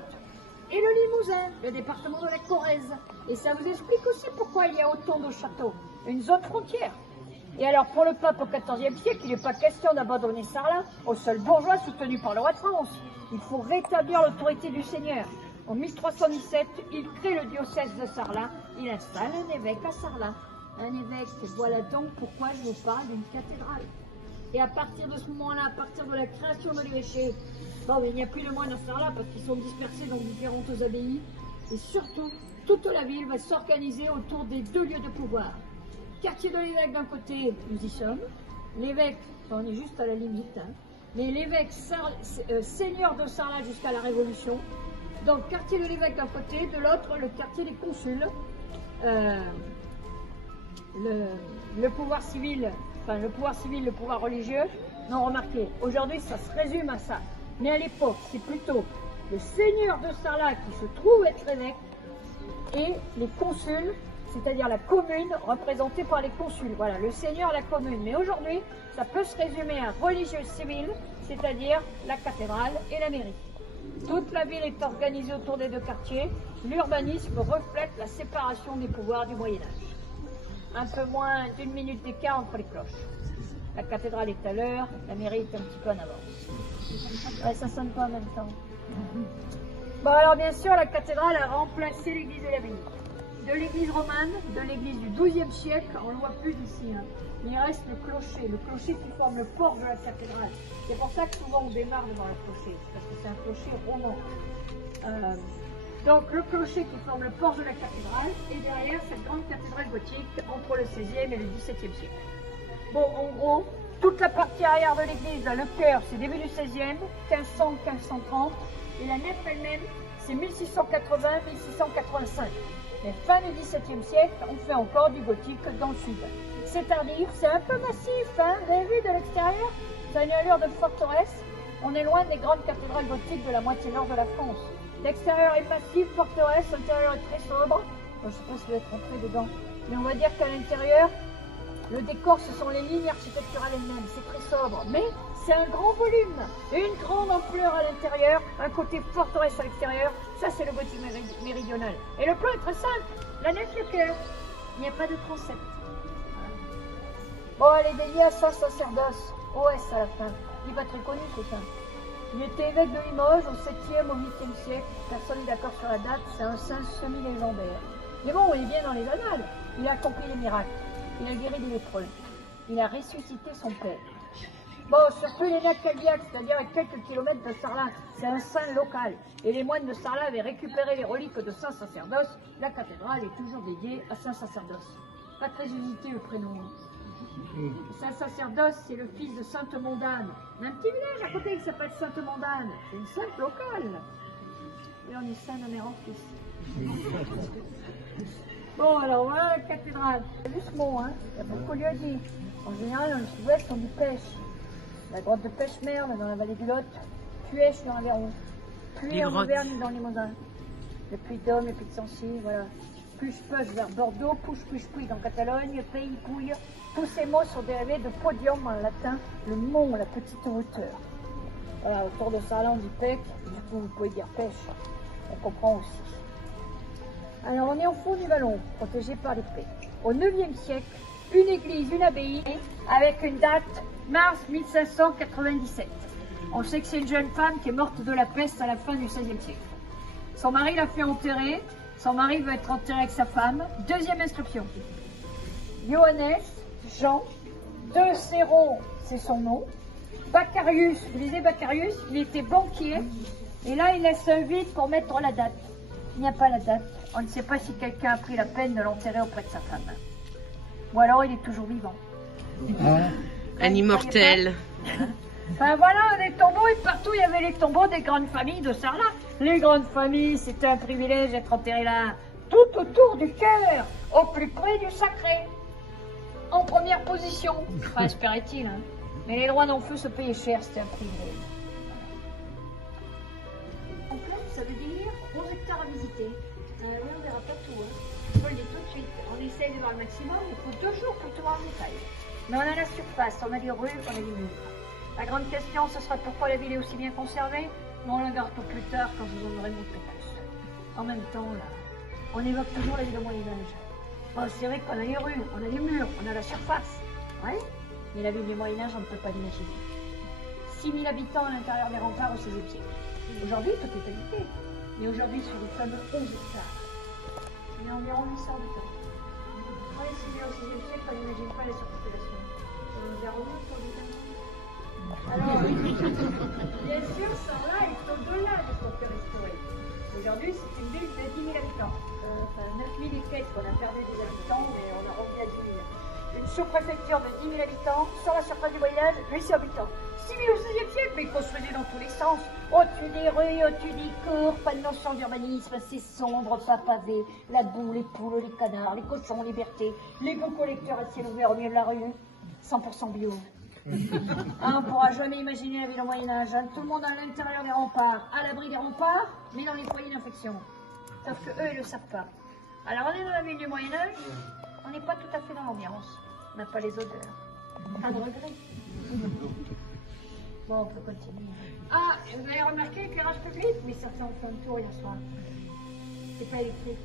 et le Limousin, le département de la Corrèze. Et ça vous explique aussi pourquoi il y a autant de châteaux, une zone frontière. Et alors pour le pape au XIVe siècle, il n'est pas question d'abandonner Sarlat aux seuls bourgeois soutenus par le roi de France. Il faut rétablir l'autorité du Seigneur. En 1317, il crée le diocèse de Sarlat, il installe un évêque à Sarlat. Un évêque, voilà donc pourquoi je vous parle d'une cathédrale. Et à partir de ce moment-là, à partir de la création de l'évêché, bon, il n'y a plus de moines à Sarlat parce qu'ils sont dispersés dans différentes abbayes. Et surtout, toute la ville va s'organiser autour des 2 lieux de pouvoir. Quartier de l'évêque d'un côté, nous y sommes. L'évêque, on est juste à la limite, hein. Mais l'évêque seigneur de Sarlat jusqu'à la Révolution. Donc, quartier de l'évêque d'un côté, de l'autre, le quartier des consuls. Le pouvoir civil, enfin le pouvoir religieux, non, remarquez, aujourd'hui ça se résume à ça. Mais à l'époque, c'est plutôt le seigneur de Sarlat qui se trouve être évêque et les consuls, c'est-à-dire la commune représentée par les consuls. Voilà, le seigneur, la commune. Mais aujourd'hui, ça peut se résumer à religieux civil, c'est-à-dire la cathédrale et la mairie. Toute la ville est organisée autour des 2 quartiers. L'urbanisme reflète la séparation des pouvoirs du Moyen-Âge. Un peu moins d'1 minute d'écart entre les cloches. La cathédrale est à l'heure, la mairie est un petit peu en avance. Ouais, ça sonne pas en même temps. Bon, alors bien sûr, la cathédrale a remplacé l'église de l'abbaye. De l'église romane, de l'église du XIIe siècle, on ne le voit plus d'ici. Hein. Mais il reste le clocher qui forme le port de la cathédrale. C'est pour ça que souvent on démarre devant le clocher, parce que c'est un clocher roman. Donc le clocher qui forme le porche de la cathédrale, et derrière cette grande cathédrale gothique entre le XVIe et le XVIIe siècle. Bon, en gros, toute la partie arrière de l'église, là, le chœur, c'est début du XVIe, 1500-1530, et la nef elle-même, c'est 1680-1685. Mais fin du XVIIe siècle, on fait encore du gothique dans le sud. C'est tardif, c'est un peu massif, hein, vous avez vu de l'extérieur, ça a une allure de forteresse. On est loin des grandes cathédrales gothiques de la moitié nord de la France. L'extérieur est massif, forteresse, l'intérieur est très sobre. Je ne sais pas si je vais être rentré dedans, mais on va dire qu'à l'intérieur, le décor, ce sont les lignes architecturales elles-mêmes. C'est très sobre, mais c'est un grand volume, une grande ampleur à l'intérieur, un côté forteresse à l'extérieur. Ça, c'est le gothique méridional. Et le plan est très simple. La nef, le chœur. Il n'y a pas de transept. Bon, elle est dédiée à Saint Sacerdoce, OS à la fin. Il n'est pas très connu, ce saint. Il était évêque de Limoges au 7e, au 8e siècle. Personne n'est d'accord sur la date, c'est un saint semi-légendaire. Mais bon, il est bien dans les annales. Il a accompli les miracles. Il a guéri des lépreux. Il a ressuscité son père. Bon, surtout les lacs Caldiac, c'est-à-dire à quelques kilomètres de Sarlat, c'est un saint local. Et les moines de Sarlat avaient récupéré les reliques de Saint Sacerdoce. La cathédrale est toujours dédiée à Saint Sacerdoce. Pas très usité le prénom. Saint Sacerdoce, c'est le fils de Sainte Mondane. Il y a un petit village à côté qui s'appelle Sainte Mondane. C'est une sainte locale. Et on est saint de mère en fils. Bon, alors voilà la cathédrale. C'est juste mot, hein. Il y a beaucoup de lieux dit. En général, dans le sud-ouest, on dit pêche. La grotte de Pêche-Merle dans la vallée du Lot. Puèche dans l'Aveyron. Puy en Auvergne dans les Limousin. Le Puy-de-Dôme, le Puy-de-Sancy, voilà. Puche-Puche vers Bordeaux, Pouche-Puche-Puy en Catalogne, Pays-Pouille. Tous ces mots sont dérivés de podium en latin, le mont, la petite hauteur. Voilà, autour de Sarlat, on dit pec, du coup vous pouvez dire pêche, on comprend aussi. Alors on est au fond du vallon, protégé par l'épée. Au 9e siècle, une église, une abbaye, avec une date, mars 1597. On sait que c'est une jeune femme qui est morte de la peste à la fin du XVIe siècle. Son mari l'a fait enterrer. Son mari veut être enterré avec sa femme. Deuxième inscription. Johannes, Jean, de Céron, c'est son nom. Bacarius, vous lisez Bacarius, il était banquier. Et là, il laisse un vide pour mettre la date. Il n'y a pas la date. On ne sait pas si quelqu'un a pris la peine de l'enterrer auprès de sa femme. Ou alors il est toujours vivant. Un immortel. Enfin voilà, des tombeaux, et partout il y avait les tombeaux des grandes familles de Sarlat. Les grandes familles, c'était un privilège d'être enterré là, tout autour du cœur, au plus près du sacré, en première position. Enfin, espérait-il, hein. Mais les droits d'enfeu se payaient cher, c'était un privilège. En fait, ça veut dire 11 hectares à visiter. Oui, on ne verra pas tout, hein. Je peux le dire tout de suite. On essaie de voir le maximum, il faut 2 jours pour tout voir en détail. Mais on a la surface, on a des rues, on a des murs. La grande question, ce sera pourquoi la ville est aussi bien conservée, mais on la garde pour plus tard quand je vous en aurai montré plus. En même temps, là, on évoque toujours la ville au Moyen-Âge. Bon, c'est vrai qu'on a les rues, on a les murs, on a la surface. Ouais, mais la ville du Moyen-Âge, on ne peut pas l'imaginer. 6 000 habitants à l'intérieur des remparts au XVIe siècle. Aujourd'hui, tout est habité. Mais aujourd'hui, sur les fameux 11 hectares, il y a environ 800 habitants. Quand les cités au XVIe siècle, on n'imagine pas les surpopulations. On va revenir pour les amis. Alors, bien sûr, Sarlat est au-delà de son cœur historique. Aujourd'hui, c'est une ville de 10 000 habitants. Enfin, 9 000 et quelques, on a perdu des habitants, mais on a revenu à 10 000. Une sous-préfecture de 10 000 habitants, sur la surface du Moyen-Âge, 800 habitants. 6 000 au XVIe siècle, mais ils construisaient dans tous les sens. Au-dessus des rues, au-dessus des cours, pas de notion d'urbanisme, c'est sombre, pas pavé, la boue, les poules, les canards, les cochons en liberté, les beaux collecteurs à ciel ouvert au milieu de la rue, 100% bio. On ne pourra jamais imaginer la ville au Moyen-Âge. Tout le monde à l'intérieur des remparts, à l'abri des remparts, mais dans les foyers d'infection. Sauf que eux, ils ne le savent pas. Alors on est dans la ville du Moyen-Âge, on n'est pas tout à fait dans l'ambiance. On n'a pas les odeurs. Pas de regret. Bon, on peut continuer. Ah, vous avez remarqué l'éclairage public? Oui, certains ont fait un tour hier soir. C'est pas électrique.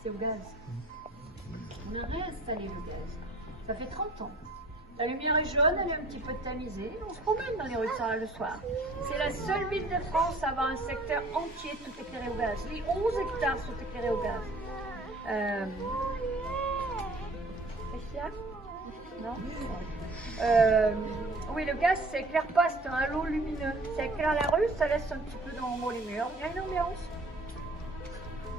C'est au gaz. On a réinstallé le gaz. Ça fait 30 ans. La lumière est jaune, elle est un petit peu tamisée. On se promène dans les rues de Sarlat le soir. C'est la seule ville de France à avoir un secteur entier tout éclairé au gaz. Les 11 hectares sont éclairés au gaz. Non. Oui, le gaz, ça éclaire pas, c'est un halo lumineux. Ça éclaire la rue, ça laisse un petit peu dans le haut les murs. Il y a une ambiance.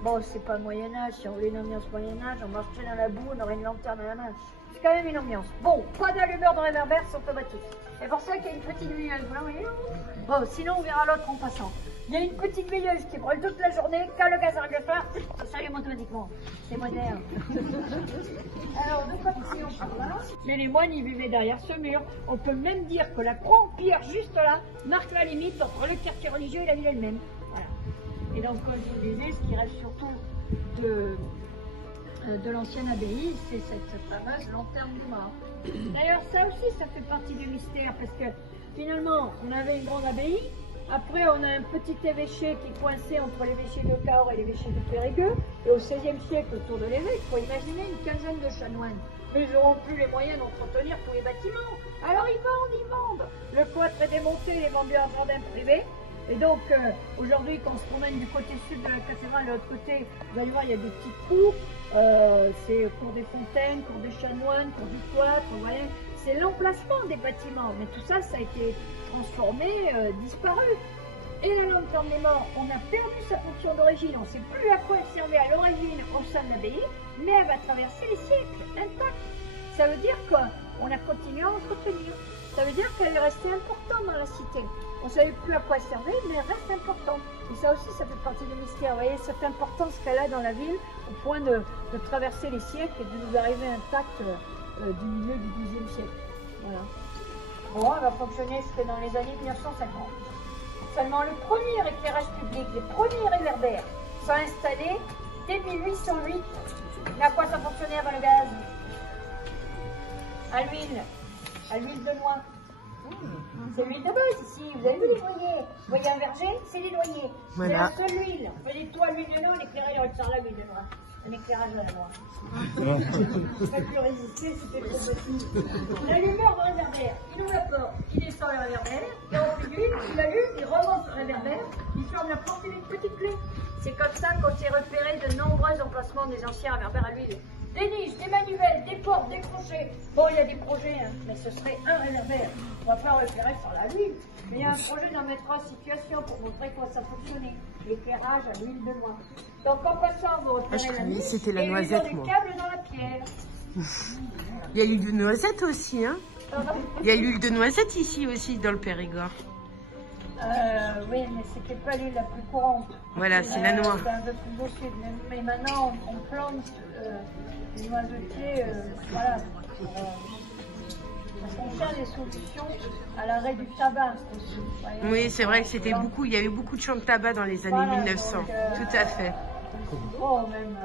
Bon, c'est pas le Moyen-Âge. Si on voulait une ambiance Moyen-Âge, on marchait dans la boue, on aurait une lanterne à la main. C'est quand même une ambiance. Bon, pas d'allumeur de réverbère, c'est automatique. C'est pour ça qu'il y a une petite veilleuse, vous la voyez? Bon, sinon on verra l'autre en passant. Il y a une petite veilleuse qui brûle toute la journée, quand le gaz arrive à faire, ça s'allume automatiquement. C'est moderne. Alors, nous continuons par là. Mais les moines, ils vivaient derrière ce mur. On peut même dire que la croix en pierre juste là marque la limite entre le quartier religieux et la ville elle-même. Voilà. Et donc, comme je vous disais, ce qui reste surtout de l'ancienne abbaye, c'est cette fameuse lanterne du mort. D'ailleurs, ça aussi, ça fait partie du mystère, parce que finalement, on avait une grande abbaye, après on a un petit évêché qui est coincé entre l'évêché de Cahors et l'évêché de Périgueux, et au XVIe siècle, autour de l'évêque, il faut imaginer une quinzaine de chanoines. Mais ils n'auront plus les moyens d'entretenir tous les bâtiments. Alors ils vendent. Le cloître est démonté, il est vendu en jardin privé. Et donc, aujourd'hui, quand on se promène du côté sud de la cathédrale, de l'autre côté, vous allez voir, il y a des petites cours. C'est cours des fontaines, cours des chanoines, cours du cloître, vous voyez. C'est l'emplacement des bâtiments. Mais tout ça, ça a été transformé, disparu. Et la lanterne des morts, on a perdu sa fonction d'origine. On ne sait plus à quoi elle servait à l'origine au sein de l'abbaye, mais elle va traverser les siècles, intacte. Ça veut dire qu'on a continué à entretenir. Ça veut dire qu'elle est restée importante dans la cité. On ne savait plus à quoi elle servait, mais elle reste importante. Et ça aussi, ça fait partie du mystère. Vous voyez, cette importance qu'elle a dans la ville, au point de traverser les siècles et de nous arriver intacte du milieu du XIIe siècle. Voilà. Bon, elle va fonctionner jusque dans les années 1950. Seulement le premier éclairage public, les premiers réverbères sont installés dès 1808. Mais à quoi ça fonctionnait avant le gaz? À l'huile de noix. C'est l'huile de base ici, vous avez vu les noyers? Vous voyez un verger? C'est les noyers. Voilà. C'est la seule huile. Vous voyez, toi, l'huile de noix, on éclairait les rues de Sarlat, l'huile de noix. Un éclairage à la noix. Je ne peux plus résister, c'était trop petit. La lumière dans le réverbère, il ouvre la porte, il descend le réverbère, et a porté une petite clé. C'est comme ça qu'on s'est repéré de nombreux emplacements des anciens réverbères à l'huile. Des niches, des manuels, des portes, des crochets. Bon, il y a des projets, hein, mais ce serait un réverbère. On va pas repérer sur la l'huile. Mais il y a un projet d'en mettre en situation pour montrer comment ça fonctionnait. L'éclairage à l'huile de noix. Donc en passant, vous repérez la niche c'était la et noisette, des moi. câbles dans la pierre. Il y a l'huile de noisette aussi, hein. Il y a l'huile de noisette ici aussi, dans le Périgord. Oui, mais c'était pas l'huile la plus courante. Voilà, c'est la noix. C'est un peu plus au sud. Mais maintenant, on plante les noisetiers, voilà. Parce qu'on cherche des solutions à l'arrêt du tabac aussi. Oui, c'est vrai que c'était beaucoup, il y avait beaucoup de champs de tabac dans les années 1900. Tout à fait. Oh, même,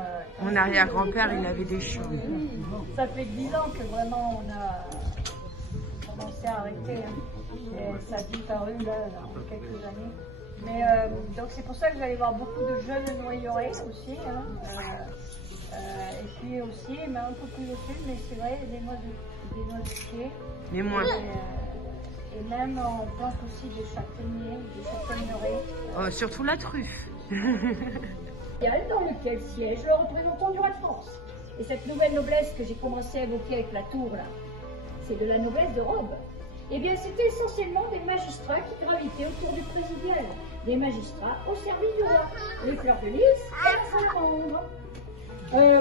Mon arrière-grand-père, il avait des champs. oui, ça fait 10 ans que vraiment on a commencé à arrêter. Hein. Et ça a disparu là, dans quelques années. Mais donc c'est pour ça que vous allez voir beaucoup de jeunes noyerets aussi. Hein. Et puis aussi, mais un peu plus au sud, mais c'est vrai, des noisetiers. Mais moins. Et même on plante aussi des châtaigniers, des châtaigneraies. Oh, surtout la truffe. Dans lequel siège le représentant du roi de France. Et cette nouvelle noblesse que j'ai commencé à évoquer avec la tour, là, c'est de la noblesse de robe. Eh bien, c'était essentiellement des magistrats qui gravitaient autour du présidial. Des magistrats au service du roi. Les fleurs de lys et la salamandre.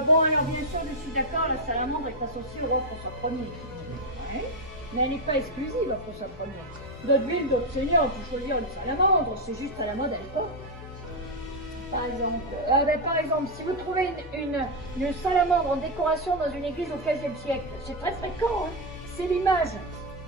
Bon, alors bien sûr, je suis d'accord, la salamandre est associée au roi François Ier. Ouais. Mais elle n'est pas exclusive à François Ier. D'autres villes, d'autres seigneurs ont pu choisir une salamandre, c'est juste à la mode à l'époque. Par exemple, si vous trouvez une salamandre en décoration dans une église au XVe siècle, c'est très fréquent, hein. C'est l'image.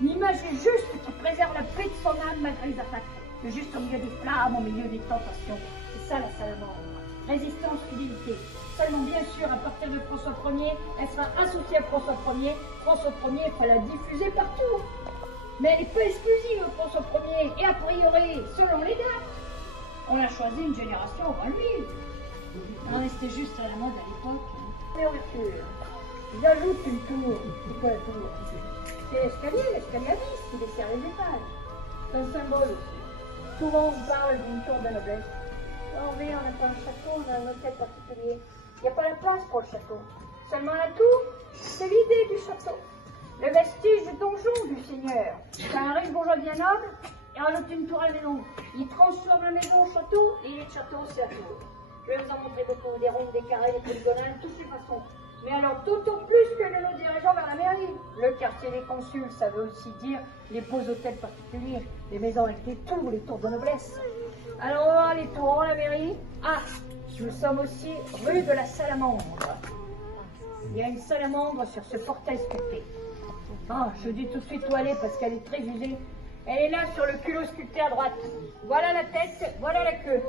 L'image est juste qui préserve la paix de son âme malgré les attaques. C'est juste au milieu des flammes, au milieu des tentations. C'est ça la salamandre. Résistance, fidélité. Seulement, bien sûr, à partir de François Ier, elle sera associée à François Ier. François Ier, il faut la diffuser partout. Mais elle n'est pas exclusive à François Ier. Et a priori, selon les dates, on a choisi une génération avant lui. Non, mais c'était juste à la mode à l'époque. J'ajoute une tour. C'est quoi la tour? C'est l'escalier à vis qui dessert les étages. C'est un symbole aussi. Souvent on parle d'une tour de noblesse. Oh oui, on n'a pas un château, on a un hôtel particulier. Il n'y a pas la place pour le château. Seulement la tour, c'est l'idée du château. Le vestige du donjon du seigneur. C'est un riche bourgeois bien noble. Et rajoute une tour à la maison. Il transforme la maison en château et il est château, c'est la tour. Je vais vous en montrer beaucoup, des rondes, des carrés, des polygonales, toutes les façons. Mais alors tout au plus que le lot dirigeant vers la mairie. Le quartier des consuls, ça veut aussi dire les beaux hôtels particuliers, les maisons avec des tours, les tours de noblesse. Alors les tours, la mairie. Ah, nous sommes aussi rue de la Salamandre. Il y a une salamandre sur ce portail sculpté. Ah, je dis tout de suite où elle est parce qu'elle est très usée. Elle est là sur le culot sculpté à droite. Voilà la tête, voilà la queue.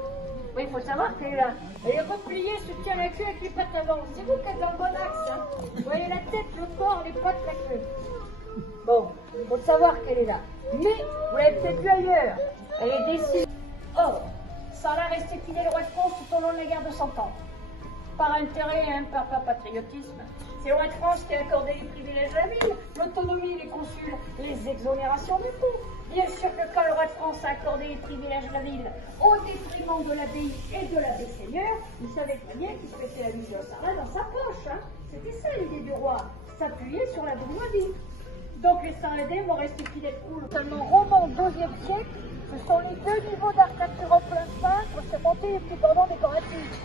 Oui, il faut savoir qu'elle est là. Elle est repliée, se tient la queue avec les pattes avant. C'est vous qui êtes dans le bon axe. Hein. Vous voyez la tête, le corps, les pattes, la queue. Bon, il faut savoir qu'elle est là. Mais, vous l'avez peut-être vue ailleurs. Elle est dessinée. Or, ça l'a resté fidèle au roi de France tout au long de la guerre de 100 ans. Par intérêt, hein, par patriotisme. C'est le roi de France qui a accordé les privilèges à la ville, l'autonomie, les consuls, les exonérations d'impôts. Bien sûr que quand le roi de France a accordé les privilèges à la ville au détriment de l'abbaye et de l'abbé seigneur, vous savez très bien qu'il se mettait la ville de Sarlat dans sa poche. Hein. C'était ça l'idée du roi, s'appuyer sur la bourgeoisie. Donc les Sarladais vont rester fidèles seulement roman au XIIe siècle. Ce sont les deux niveaux d'arcature en plein cintre surmontés les petits cordons décoratifs.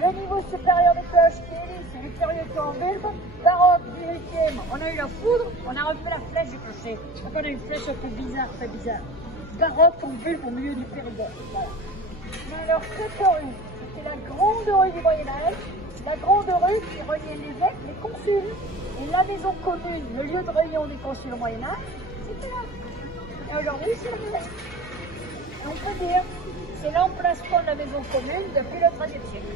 Le niveau supérieur des cloches qui est lisse et victorieux qui en bulbe, baroque, 18e, on a eu la foudre, on a refait la flèche du clocher. Donc on a une flèche un peu bizarre, très bizarre. Baroque en bulbe au milieu du Périgord. Voilà. Mais alors cette rue, c'était la grande rue du Moyen-Âge, la grande rue qui reliait l'évêque, les consuls. Et la maison commune, le lieu de réunion des consuls au Moyen-Âge, c'était là. Et aujourd'hui, c'est le même. On peut dire, c'est l'emplacement de la maison commune depuis le XIIIe siècle.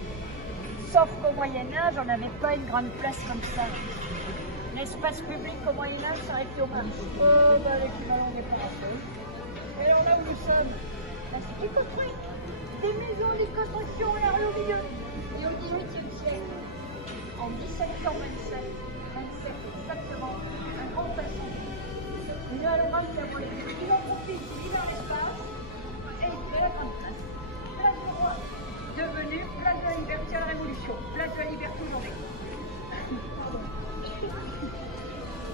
Sauf qu'au Moyen-Âge, on n'avait pas une grande place comme ça. L'espace public au Moyen-Âge s'arrêtait au marché. Oh, bah, l'équivalent des proportions. Et alors là où nous sommes, là, c'est des construits. Des maisons, des constructions, la rue au milieu. Et au XVIIIe siècle, en 1727 exactement, un grand incendie. Une Allemagne qui a volé. Ils en profitent, ils vivent dans l'espace et ils créent la grande place. Révolution, place de la Liberté aujourd'hui.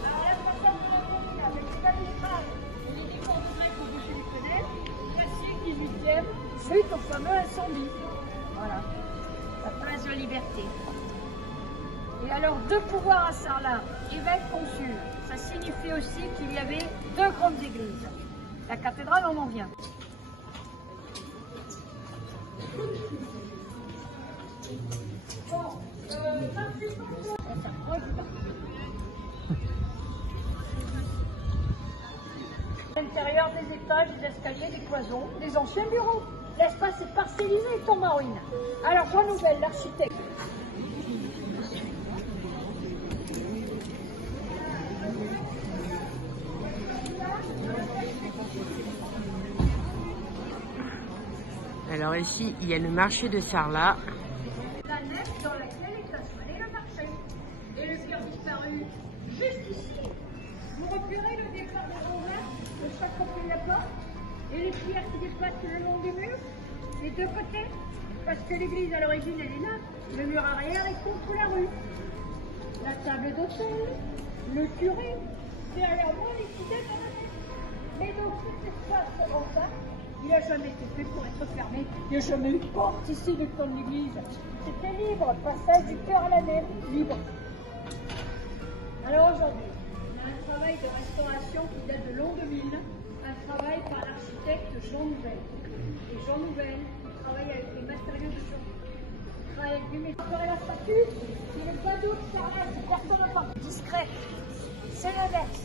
Alors la façade de la commune avec les balustrades et les défenses grecs au-dessus des fenêtres, classique 18e, suite au fameux incendie. Voilà, la place de la Liberté. Et alors, deux pouvoirs à Sarlat, évêque, consul. Ça signifie aussi qu'il y avait deux grandes églises. La cathédrale, on en vient. Bon, on s'approche du parc. L'intérieur des étages, des escaliers, des cloisons, des anciens bureaux. L'espace est parcellisé et tombe en ruine. Alors, Jean Nouvel, l'architecte. Alors ici, il y a le marché de Sarlat. La nef dans laquelle est installé le marché. Et le cœur disparu, juste ici. Vous repérez le départ de Romain, de chaque côté de la porte, et les pierres qui dépassent le long du mur, les deux côtés. Parce que l'église à l'origine, elle est là. Le mur arrière est contre la rue. La table d'hôtel, le curé, derrière moi, les fidèles dans la nef. Mais donc, cet espace en bas, il n'a jamais été fait pour être fermé. Il n'y a jamais eu de porte ici du temps de l'église. C'était libre, passage du cœur à la nef, libre. Alors aujourd'hui, on a un travail de restauration qui date de l'an 2000, un travail par l'architecte Jean Nouvel. Et Jean Nouvel, il travaille avec les matériaux de Jean. Il travaille avec lui, mais il ferait la statue, c'est le cadeau de Sarlat, c'est personne n'a pas discret. C'est l'inverse.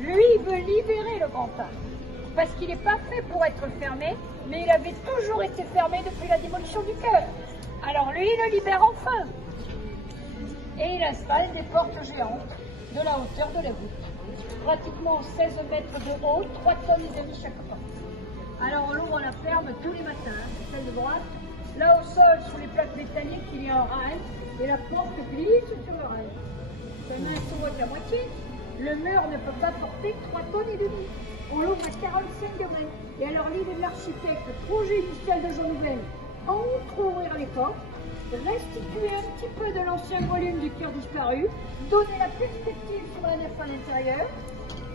Lui, il veut libérer le grand art. Parce qu'il n'est pas fait pour être fermé, mais il avait toujours été fermé depuis la démolition du chœur. Alors lui, il le libère enfin. Et il installe des portes géantes de la hauteur de la voûte. Pratiquement 16 mètres de haut, 3 tonnes et demi chaque porte. Alors on l'ouvre, on la ferme tous les matins, celle de droite. Là au sol, sous les plaques métalliques, il y a un rail, et la porte glisse sur le rail. Seulement elle s'ouvre qu'à moitié. Le mur ne peut pas porter 3 tonnes et demi. On l'ouvre à 45 degrés. Et alors l'idée de l'architecte, projet initial de Jean Nouvel, entre-ouvrir les portes, restituer un petit peu de l'ancien volume du cœur disparu, donner la perspective sur la nef à l'intérieur,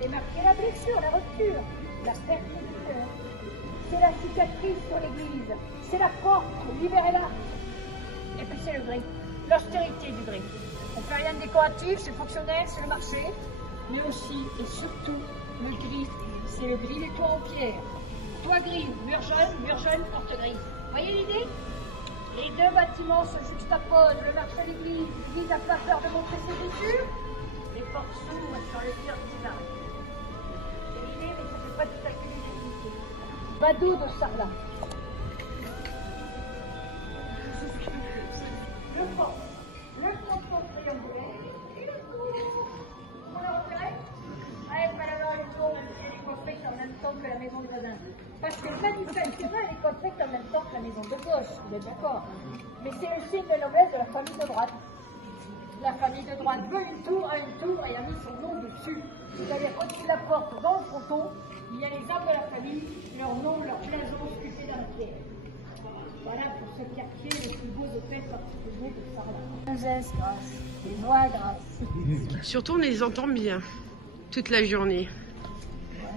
et marquer la blessure, la rupture, la perte du cœur. C'est la cicatrice sur l'église, c'est la porte, libérez-la. Et puis c'est le gris, l'austérité du gris. On ne fait rien de décoratif, c'est fonctionnel, c'est le marché, mais aussi et surtout le gris. C'est le gris des toits en pierre. Toit gris, mur jaune, porte grise. Voyez l'idée? Les deux bâtiments se juxtaposent, le marché de l'église, l'église n'a pas peur de montrer ses blessures. Les portes s'ouvrent sur le cœur disparu. C'est l'idée, mais ça ne fait pas tout à fait l'unanimité. Badaud de Sarlat. Le fronton triangulaire et le tour. Vous le repérez? Allez, alors le tour, elle est construite en même temps que la maison du voisin. Parce que manifestement, elle est construite en même temps que la maison de gauche, vous êtes d'accord? Mais c'est le signe de noblesse de la famille de droite. La famille de droite veut une tour, a une tour et a mis son nom dessus. C'est-à-dire qu'au-dessus de la porte, dans le fronton, il y a les âmes de la famille, leur nom, leur blason sculpté dans la pierre. Voilà pour ce quartier le plus beau de fête particulier de Sarlat. Des grâce, des voix grâce. Surtout, on les entend bien toute la journée. Ouais.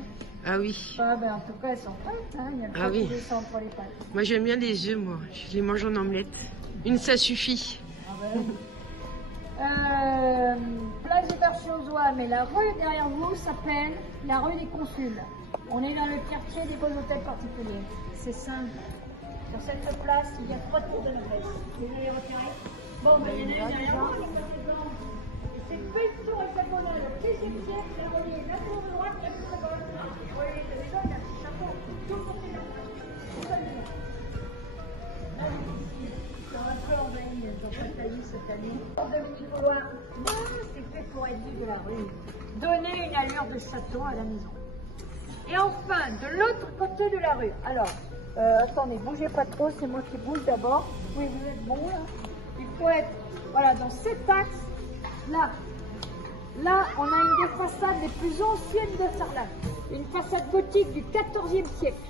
Ah oui. Ah ben, en tout cas, elles sont prêtes. Hein. Il y a le Ah oui. entre les pattes. Moi, j'aime bien les œufs, moi. Je les mange en omelette. Une, ça suffit. Ah ben. Place des Berchiozois, mais la rue derrière vous s'appelle la rue des Consuls. On est dans le quartier des beaux hôtels particuliers. C'est simple. Sur cette place, il y a 3 tours de noblesse. Vous allez repérer? Bon, ben, il y en a une derrière vous. C'est une belle tour hexagonale. Le 10e siècle, c'est la tour de droite et la tour de gauche. Vous voyez, c'est déjà un petit chapeau. Tout le côté de la place. Tout ça, là, c'est un peu envahi, ils ont pas taillé cette année. Dominique Couloir, c'est fait pour être vu de la rue. Donner une allure de château à la maison. Et enfin, de l'autre côté de la rue. Alors, attendez, bougez pas trop, c'est moi qui bouge d'abord. Oui, vous êtes bon là. Il faut être, voilà, dans cet axe, là. Là, on a une des façades les plus anciennes de Sarlat. Une façade gothique du XIVe siècle.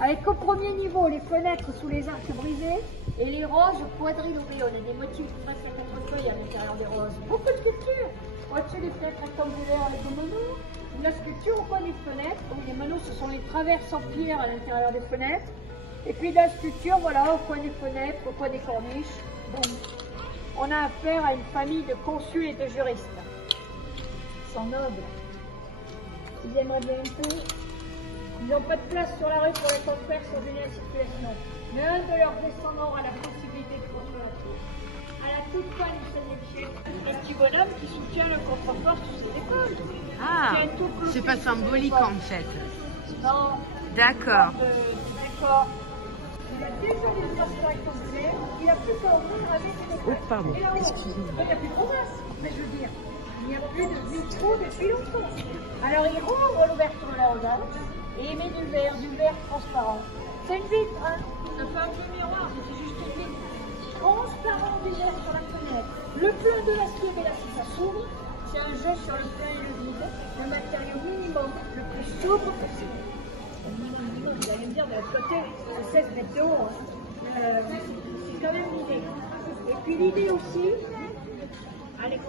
avec au premier niveau les fenêtres sous les arcs brisés et les roses quadrilobées. On a des motifs presque à 4 feuilles à l'intérieur des roses. Beaucoup de sculptures. Au-dessus des fenêtres rectangulaires avec des meneaux. La sculpture au coin des fenêtres. Donc les meneaux, ce sont les traverses en pierre à l'intérieur des fenêtres. Et puis la sculpture, voilà, au coin des fenêtres, au coin des corniches. Bon, on a affaire à une famille de consuls et de juristes. Ils sont nobles. Ils aimeraient bien un peu. Ils n'ont pas de place sur la rue pour les confrères sur une circulation. Mais un de leurs descendants a la possibilité de construire la tour. À la toute fin du 16e siècle, un petit bonhomme qui soutient le contrefort sur cette école. Ah, c'est pas symbolique en fait. Non. D'accord. D'accord. Il a déjà des versions rectangulaires, il a plus qu'à ouvrir avec ses écoles. Oh, pardon, excusez-moi. Il n'y a plus de province, mais je veux dire, il n'y a plus de micro depuis longtemps. Alors il rouvre l'ouverture de la rosace et il met du verre transparent. C'est une vitre, hein. Ça fait un peu miroir, mais c'est juste une vitre. Transparent du verre sur la fenêtre. Le plein de l'acier, mais là si ça s'ouvre, c'est un jeu sur le plein et le vide, le matériau minimum, le plus sobre possible. Vous allez me dire de l'autre côté, c'est 16 mètres de haut. Hein. C'est quand même l'idée. Et puis l'idée aussi, allez,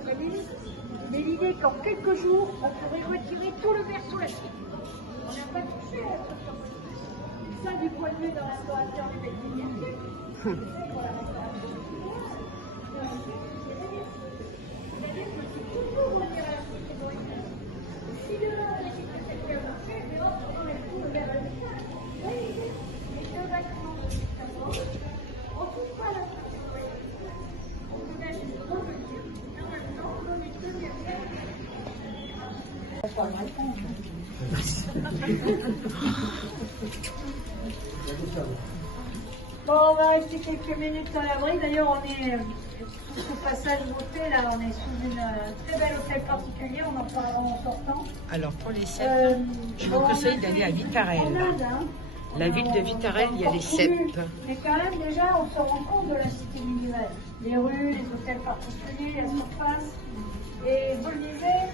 mais l'idée qu'en quelques jours, on pourrait retirer tout le verre sous la suite. On n'a pas touché à ça du point de vue d'un restaurateur du Belgique. Bon, on va rester quelques minutes à l'abri. D'ailleurs, on est sous ce passage beauté, là, on est sous une très belle hôtel particulier, on en parlera en sortant. Alors pour les cèpes, je vous conseille d'aller à Vitarel. La ville de Vitarel, il y a les cèpes. Mais quand même, déjà, on se rend compte de la cité minimale. Les rues, les hôtels particuliers, la surface. Et vous le disiez,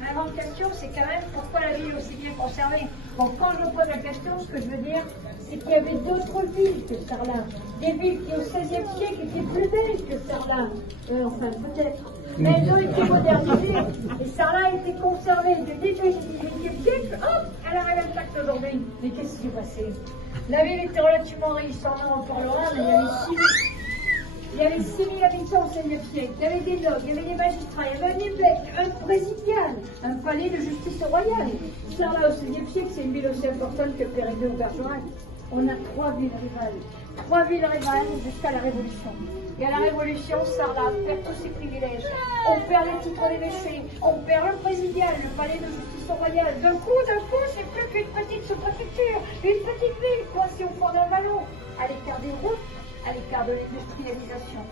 ma grande question, c'est quand même pourquoi la ville est aussi bien conservée. Bon, quand je me pose la question, ce que je veux dire, c'est qu'il y avait d'autres villes que Sarlat. Des villes qui, au XVIe siècle, étaient plus belles que Sarlat. Enfin, peut-être. Mais elles ont été modernisées. Et Sarlat a été conservée du début du XVIIIe siècle. Hop, elle arrive intacte aujourd'hui. Mais qu'est-ce qui s'est passé? La ville était relativement riche, on en reparlera, mais il y avait 6 000 habitants au XVIe siècle. Il y avait des nobles, il y avait des magistrats, il y avait un évêque, un présidial, un palais de justice royale. Sarlat au XVIe siècle, c'est une ville aussi importante que Périgueux ou Bergerac. On a 3 villes rivales. 3 villes rivales jusqu'à la Révolution. Et à la Révolution, Sarlat perd tous ses privilèges. On perd les titres d'évêché, on perd le présidial, le palais de justice royale. D'un coup, c'est plus qu'une petite sous-préfecture, une petite ville coincée au fond d'un vallon, à l'écart des routes, à l'écart de l'industrialisation,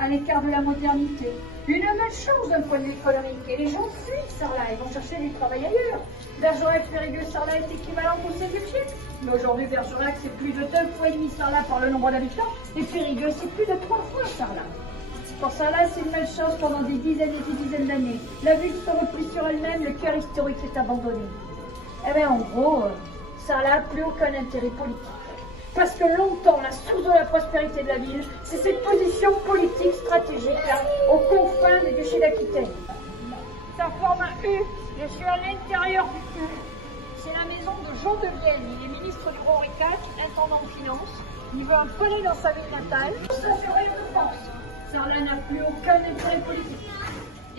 à l'écart de la modernité. Une malchance d'un point de vue économique. Et les gens fuient Sarlat, ils vont chercher du travail ailleurs. Bergerac, Périgueux, Sarlat est équivalent au XVIe siècle. Mais aujourd'hui, Bergerac, c'est plus de 2 fois et demi Sarlat par le nombre d'habitants. Et Périgueux, c'est plus de 3 fois Sarlat. Pour Sarlat, c'est une malchance pendant des dizaines et des dizaines d'années. La ville se replie sur elle-même, le cœur historique est abandonné. Eh bien, en gros, Sarlat n'a plus aucun intérêt politique. Parce que longtemps, la source de la prospérité de la ville, c'est cette position politique stratégique là, aux confins des duchés d'Aquitaine. Ça forme un U. Je suis à l'intérieur du U. C'est la maison de Jean de Vienne. Il est ministre du roi Henri IV, intendant de finances. Il veut un palais dans sa ville natale. Ça, c'est le royaume de France. Sarlat n'a plus aucun intérêt politique.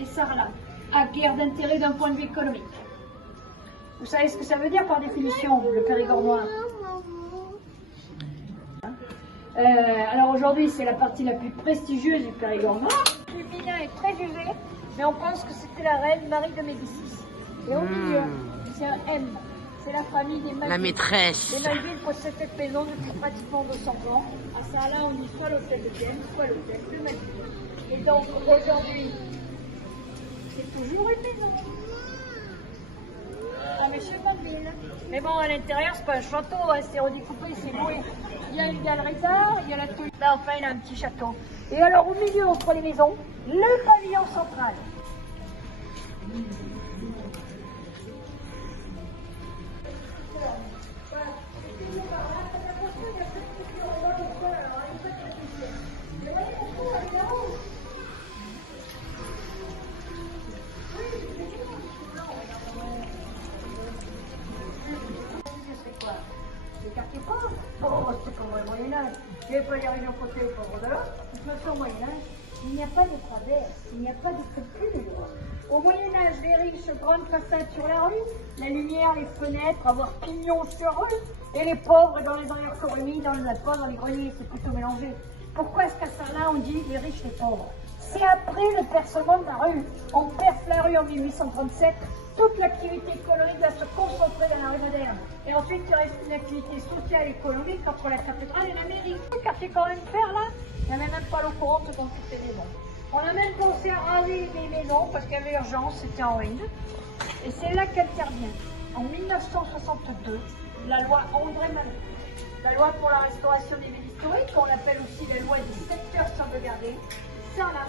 Et Sarlat a guère d'intérêt d'un point de vue économique. Vous savez ce que ça veut dire par définition, le Périgord noir? Alors aujourd'hui, c'est la partie la plus prestigieuse du Périgord noir. Le féminin est très usé, mais on pense que c'était la reine Marie de Médicis. Et au milieu, c'est un M. C'est la famille des Malvines. La maîtresse. Les Malvines possèdent cette maison depuis pratiquement 200 ans. À Sarlat, on dit soit l'hôtel de Vienne, soit l'hôtel de Malvines. Et donc aujourd'hui, c'est toujours une maison. Ah, mais chez Malvines. Mais bon, à l'intérieur, c'est pas un château, hein, c'est redécoupé, c'est loué. Il y a une galerie d'art, il y a la toile. Là, enfin, il a un petit château. Et alors, au milieu, entre les maisons, le pavillon central. Voilà. pas. Bon, c'est comme le Moyen-Âge. Il n'y avait pas les riches d'un côté et les pauvres de l'autre. De toute façon, au Moyen-Âge, il n'y a pas de travers, il n'y a pas de calcul de droit. Au Moyen-Âge, les riches, grandes façades sur la rue, la lumière, les fenêtres, avoir pignon sur eux, et les pauvres dans les arrière-cours dans les toits, dans les greniers, c'est plutôt mélangé. Pourquoi est-ce qu'à Sarlat, on dit les riches, les pauvres? C'est après le percement de la rue. On perce la rue en 1837, toute l'activité économique va se concentrer dans la rue moderne. Et ensuite, il reste une activité sociale et économique entre la cathédrale et la mairie. Le quartier quand même faire là, il n'y avait même pas l'eau courante dans toutes les maisons. On a même pensé à raser des maisons parce qu'il y avait urgence, c'était en ruine. Et c'est là qu'intervient, en 1962, la loi André Malraux. La loi pour la restauration des villes historiques, qu'on appelle aussi la loi des secteurs sauvegardés. Sarlat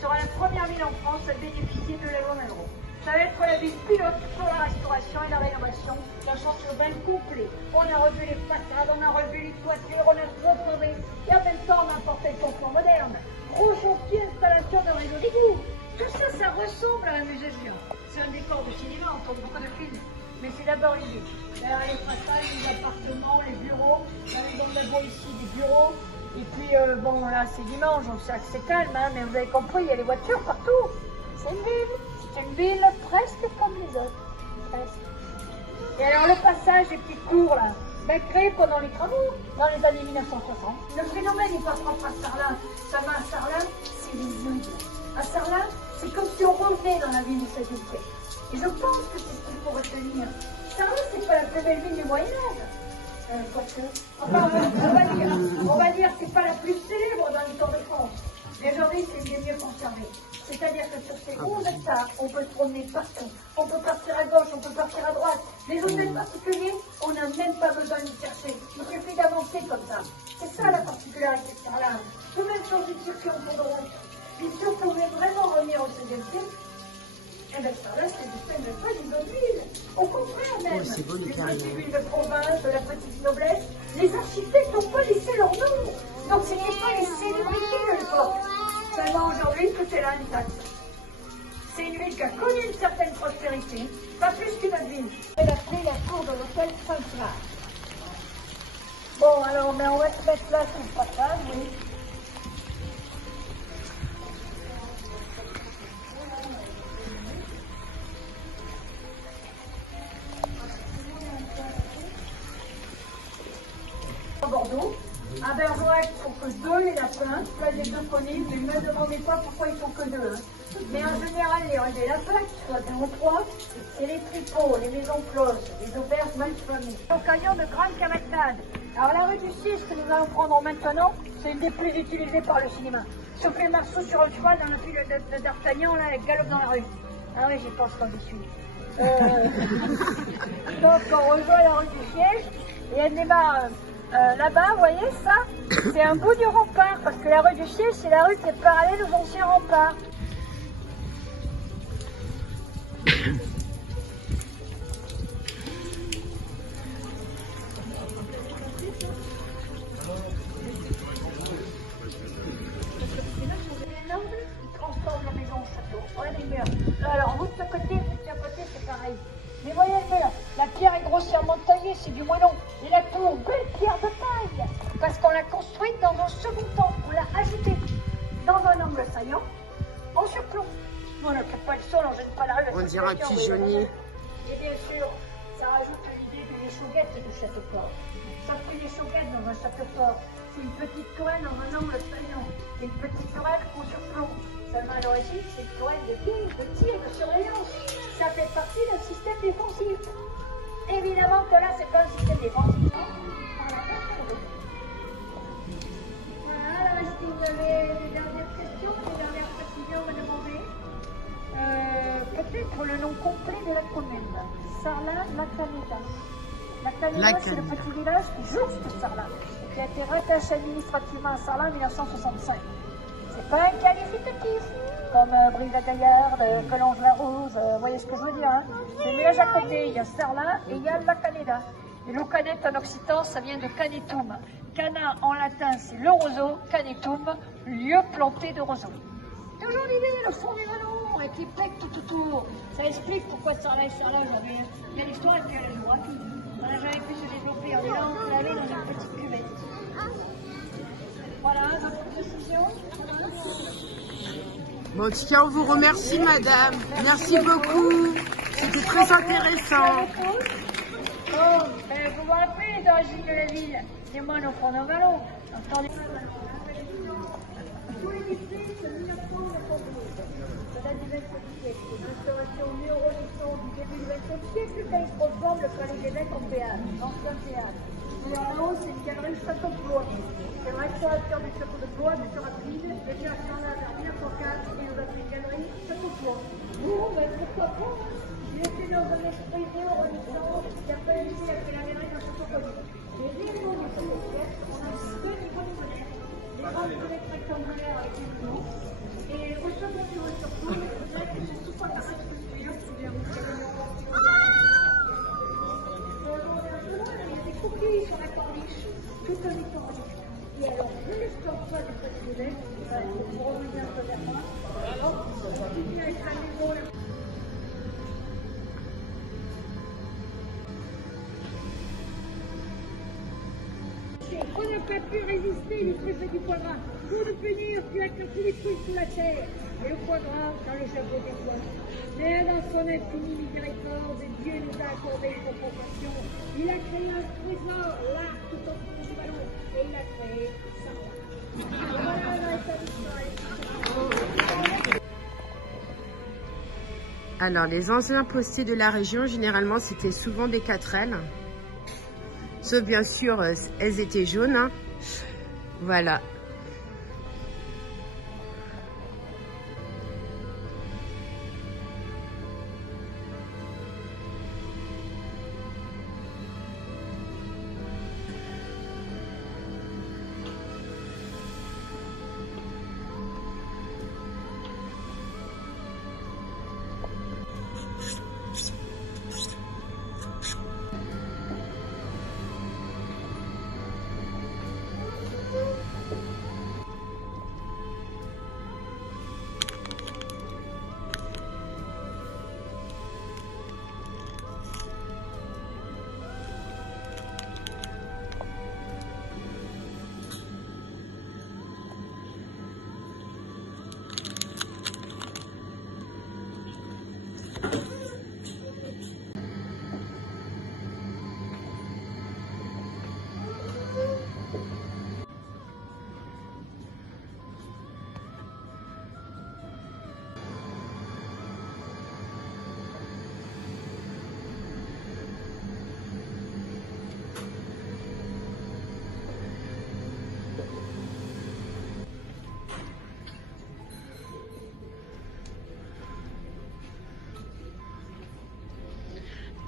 sera la première ville en France à bénéficier de la loi Malraux. Ça va être la ville pilote pour la restauration et la rénovation d'un centre urbain complet. On a revu les façades, on a revu les toitures, on a refondé et en même temps on a apporté le confort moderne. Gros chantier, installation de réseau d'égout. Tout ça, ça ressemble à un musée de géant. C'est un décor de cinéma, on tourne beaucoup de films. Mais c'est d'abord une ville. Derrière les façades, les appartements, les bureaux. La maison de la voie ici, des bureaux. Et puis, bon, là, c'est dimanche, donc c'est assez calme, hein, mais vous avez compris, il y a les voitures partout. C'est une ville. C'est une ville presque comme les autres. Presque. Et alors, le passage des petites tours, là, ben, créé pendant les travaux, dans les années 1960. Le phénomène n'est pas propre à Sarlat. Ça va à Sarlat, c'est les villes. À Sarlat, c'est comme si on revenait dans la ville où ça existait. Et je pense que c'est ce qu'il faut retenir. Sarlat, c'est pas la plus belle ville du Moyen-Âge. Enfin, on va dire que c'est pas la plus célèbre dans l'histoire de France. Mais aujourd'hui, c'est bien mieux conservé. C'est-à-dire que sur ces 11 hectares, on peut se promener partout. On peut partir à gauche, on peut partir à droite. Les hôtels particuliers, on n'a même pas besoin d'y chercher. Il suffit d'avancer comme ça. C'est ça la particularité de Sarlat. Tout même changer de circuit en cours de route. Puis si on pouvait vraiment revenir au 16e siècle, eh bien Sarlat, c'est même pas une bonne ville. Au contraire même, les petites villes de province, de la petite noblesse, les architectes n'ont pas laissé leur nom. Donc ce n'est pas les célébrités de l'époque. Seulement aujourd'hui, tout est là intact. C'est une ville qui a connu une certaine prospérité, pas plus qu'une autre ville. Elle a pris la cour de l'hôtel Saint-Clair. Bon, alors, mais on va se mettre là sur le passage, oui. Bordeaux. À Bergerac, il faut que 2 les lapins, là j'ai 2 connus, mais ne me demandez pas pourquoi ils sont que 2. Hein. Mais en général, les lapins, qui soient 2 ou 3, c'est les tripots, les maisons closes, les auberges mal famées. L'occasion de grandes camarades. Alors la rue du 6 que nous allons prendre maintenant, c'est une des plus utilisées par le cinéma. Sophie Marceau sur un cheval dans la file de D'Artagnan, là, elle galope dans la rue. Ah oui, j'y pense quand je suis. Donc on rejoint la rue du Siège, et elle démarre... là-bas, vous voyez ça? C'est un bout du rempart, parce que la rue du Siège, c'est la rue qui est parallèle aux anciens remparts. Les nobles, ils transforment la maison en château. Ouais, les murs. Alors, vous de ce côté, c'est pareil. Mais voyez le mur, la pierre est grossièrement taillée, c'est du moellon. Et la tour, belle pierre de taille, parce qu'on l'a construite dans un second temps, on l'a ajoutée dans un angle saillant, en surplomb. On ne crée pas le sol, on ne gêne pas la rue. On dirait un pigeonnier. Et bien sûr, ça rajoute l'idée d'une échauguette du château fort. Ça fait une échauguette dans un château fort. C'est une petite tourelle dans un angle saillant. Et une petite tourelle en surplomb. Seulement à l'origine, c'est une tourelle de tir, de surveillance. Ça fait partie d'un système défensif. Évidemment que là, c'est pas un système défensif. Voilà, alors est-ce que vous avez des dernières questions, des dernières précisions à demander? Peut-être le nom complet de la commune. Sarlat-la-Canéda. La Canéda, c'est le petit village juste Sarlat, qui a été rattaché administrativement à Sarlat en 1965. C'est pas un qualificatif, comme Brive-la-Gaillarde, Collonges-la-Rose, vous voyez ce que je veux dire, hein? C'est le village à côté, il y a Sarlat et il y a la Canéda. Et le canet en occitan, ça vient de canetum. Cana en latin, c'est le roseau, canetum, lieu planté de roseaux. Toujours l'idée, le fond des vallons, avec les pecs tout autour. Ça explique pourquoi Sarlat est Sarlat aujourd'hui. Il y a l'histoire et puis il y a la géographie. On n'a jamais pu se développer en disant, vous allez dans un Bon, en tout cas, on vous remercie, madame. Merci beaucoup. C'était très intéressant. Bon, vous vous rappelez d'origine de la ville, les moines au fond d'un ballon. Tous les districts, 1992. Ça date du XXe siècle. L'instauration néo-renaissance du début du XXe siècle, quand il transforme le palais d'évêque en théâtre, ancien théâtre. Et en haut, c'est une galerie château de Blois. C'est le restaurateur du château de Blois, du rapide, déjà à là vers 1904, et nous a fait une galerie château de Blois. Bon, ben pourquoi pas? Il était dans un esprit néo-renaissance, qui a pas été avec la galerie d'un château connu. Et dès le niveau du siècle, on a deux niveaux de modèles. Les grandes fenêtres rectangulaires avec les trous. Et au second niveau surtout, les fenêtres qui sont tout en train de construire, c'est bien aussi. Il y a des coquilles sur la corniche, tout en étant. Et alors, je ne sors pas du petit pour revenir un peu vers moi. Alors, je viens avec la maison. On n'a pas pu résister, il se fait du foie gras. Pour nous punir, tu as tous les trucs sous la terre. Et le foie gras dans le chapeau des fois. Mais dans son infinie miséricorde, Dieu nous a accordé une compensation. Il a créé un trésor, là, tout au fond du ballon. Et il a créé ça. Voilà l'état d'histoire. Alors, les anciens postiers de la région, généralement, c'était souvent des 4L. Sauf bien sûr, elles étaient jaunes. Hein. Voilà.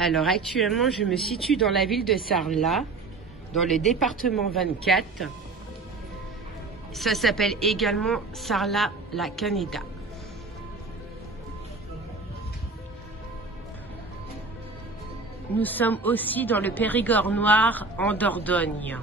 Alors actuellement, je me situe dans la ville de Sarlat, dans le département 24. Ça s'appelle également Sarlat-la-Canéda. Nous sommes aussi dans le Périgord noir en Dordogne.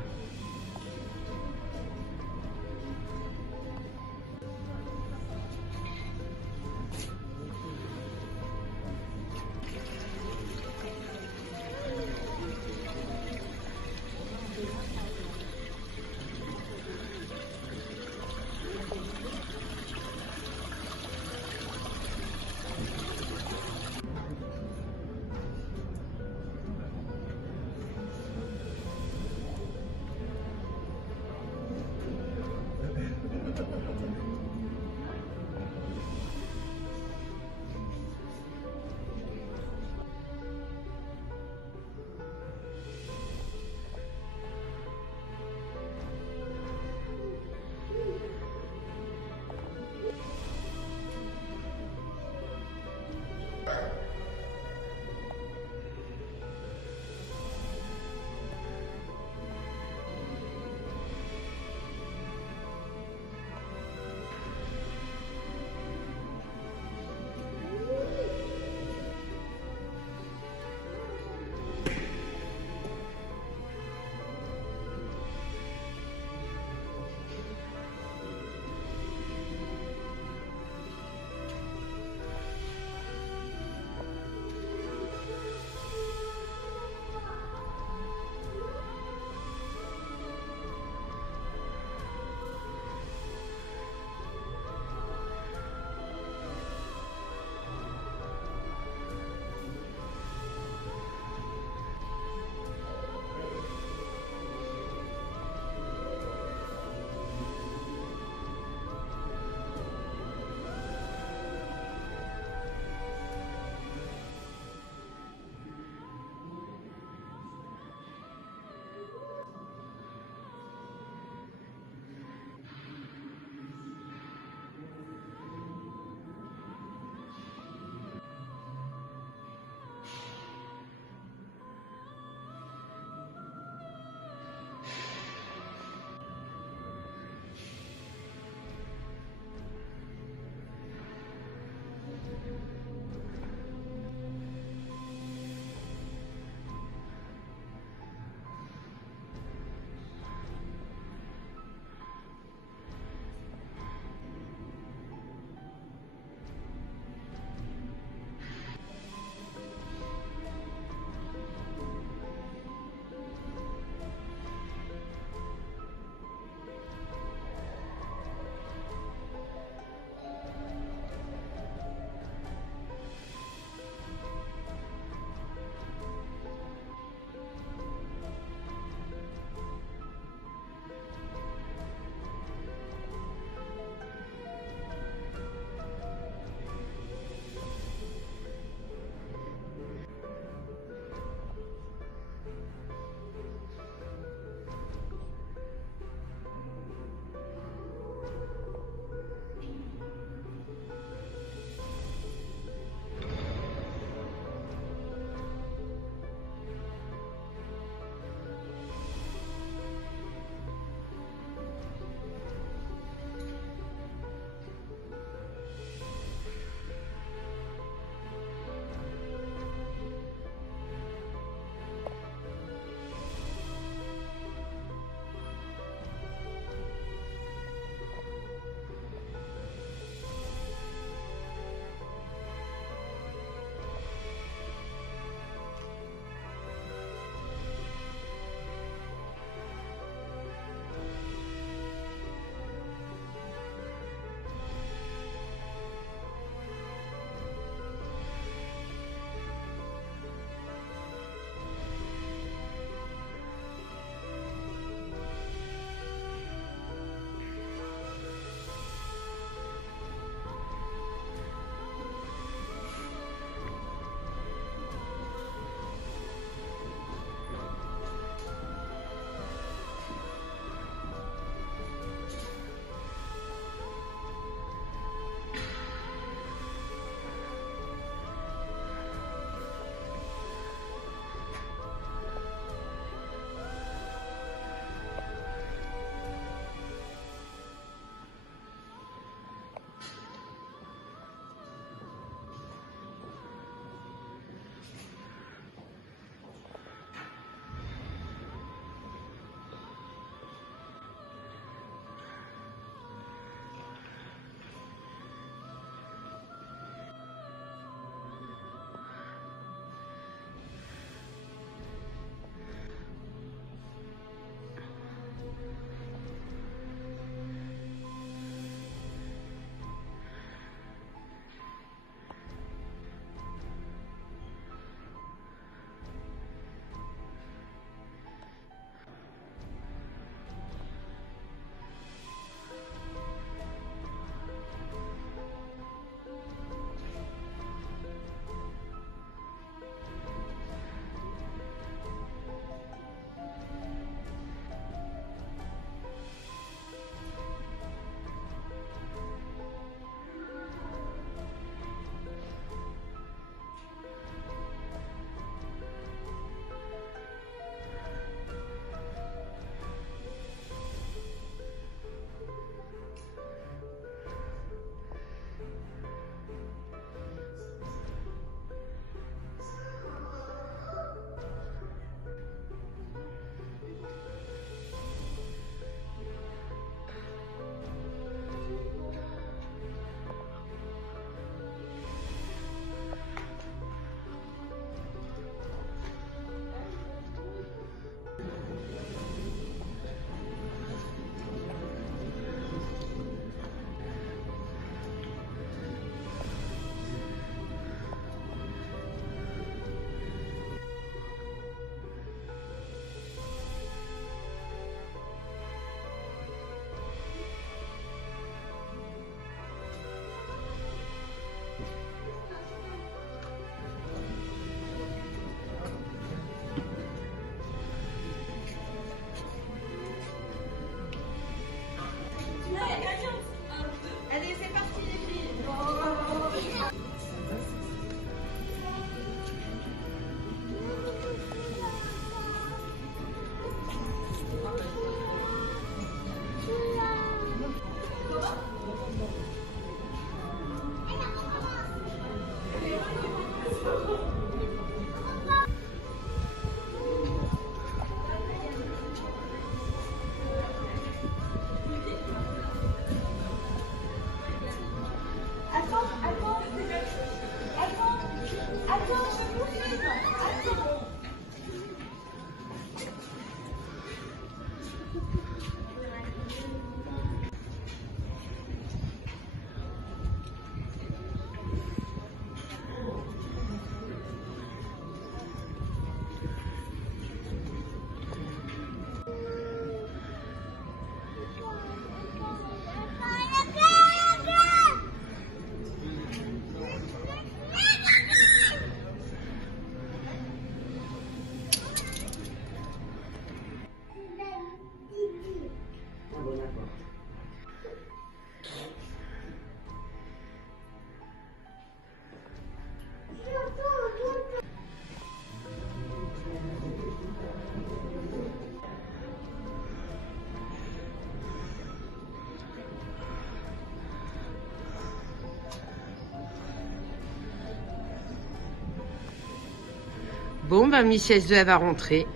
Bon, ben Miss S2 elle va rentrer.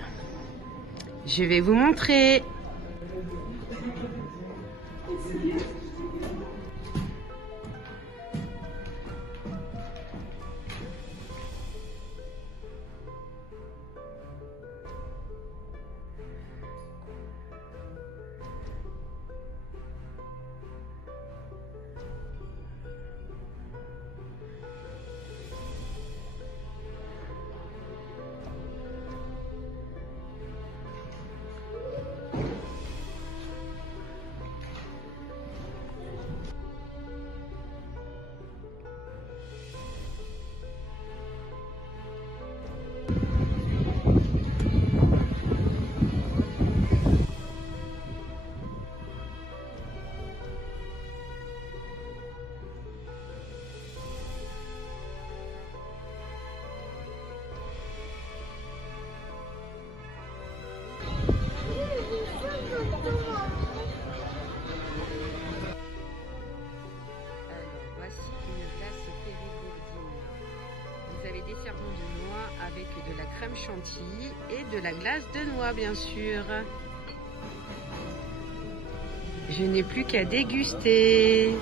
Je vais vous montrer. Des servants de noix avec de la crème chantilly et de la glace de noix, bien sûr. Je n'ai plus qu'à déguster.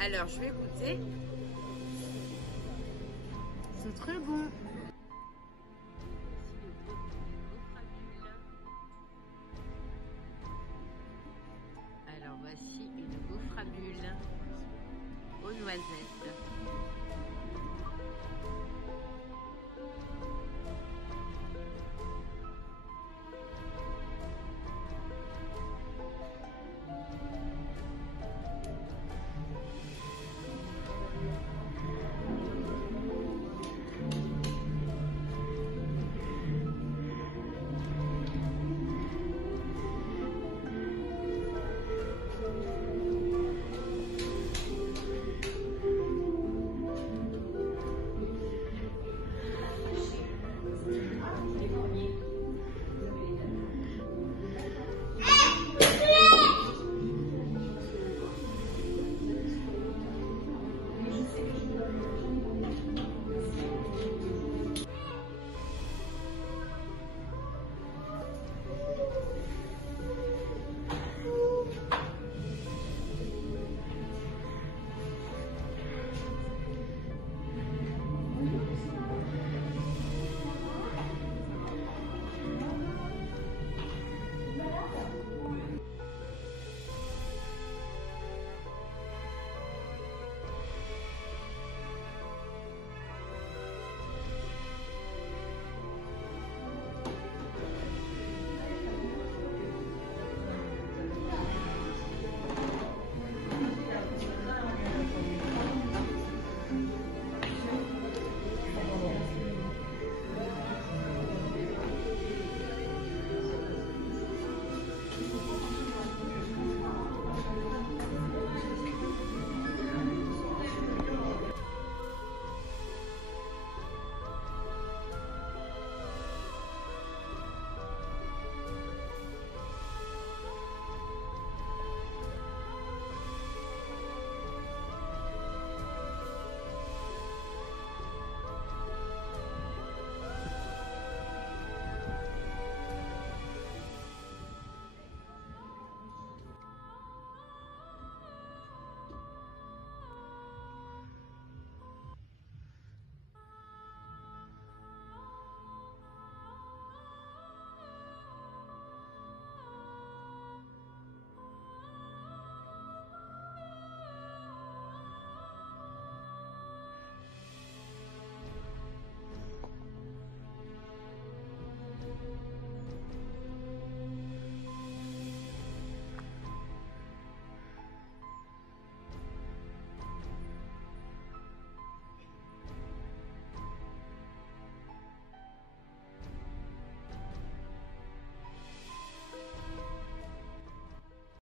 Alors, je vais goûter. C'est très bon. Alors, voici une gaufre à bulles aux noisettes.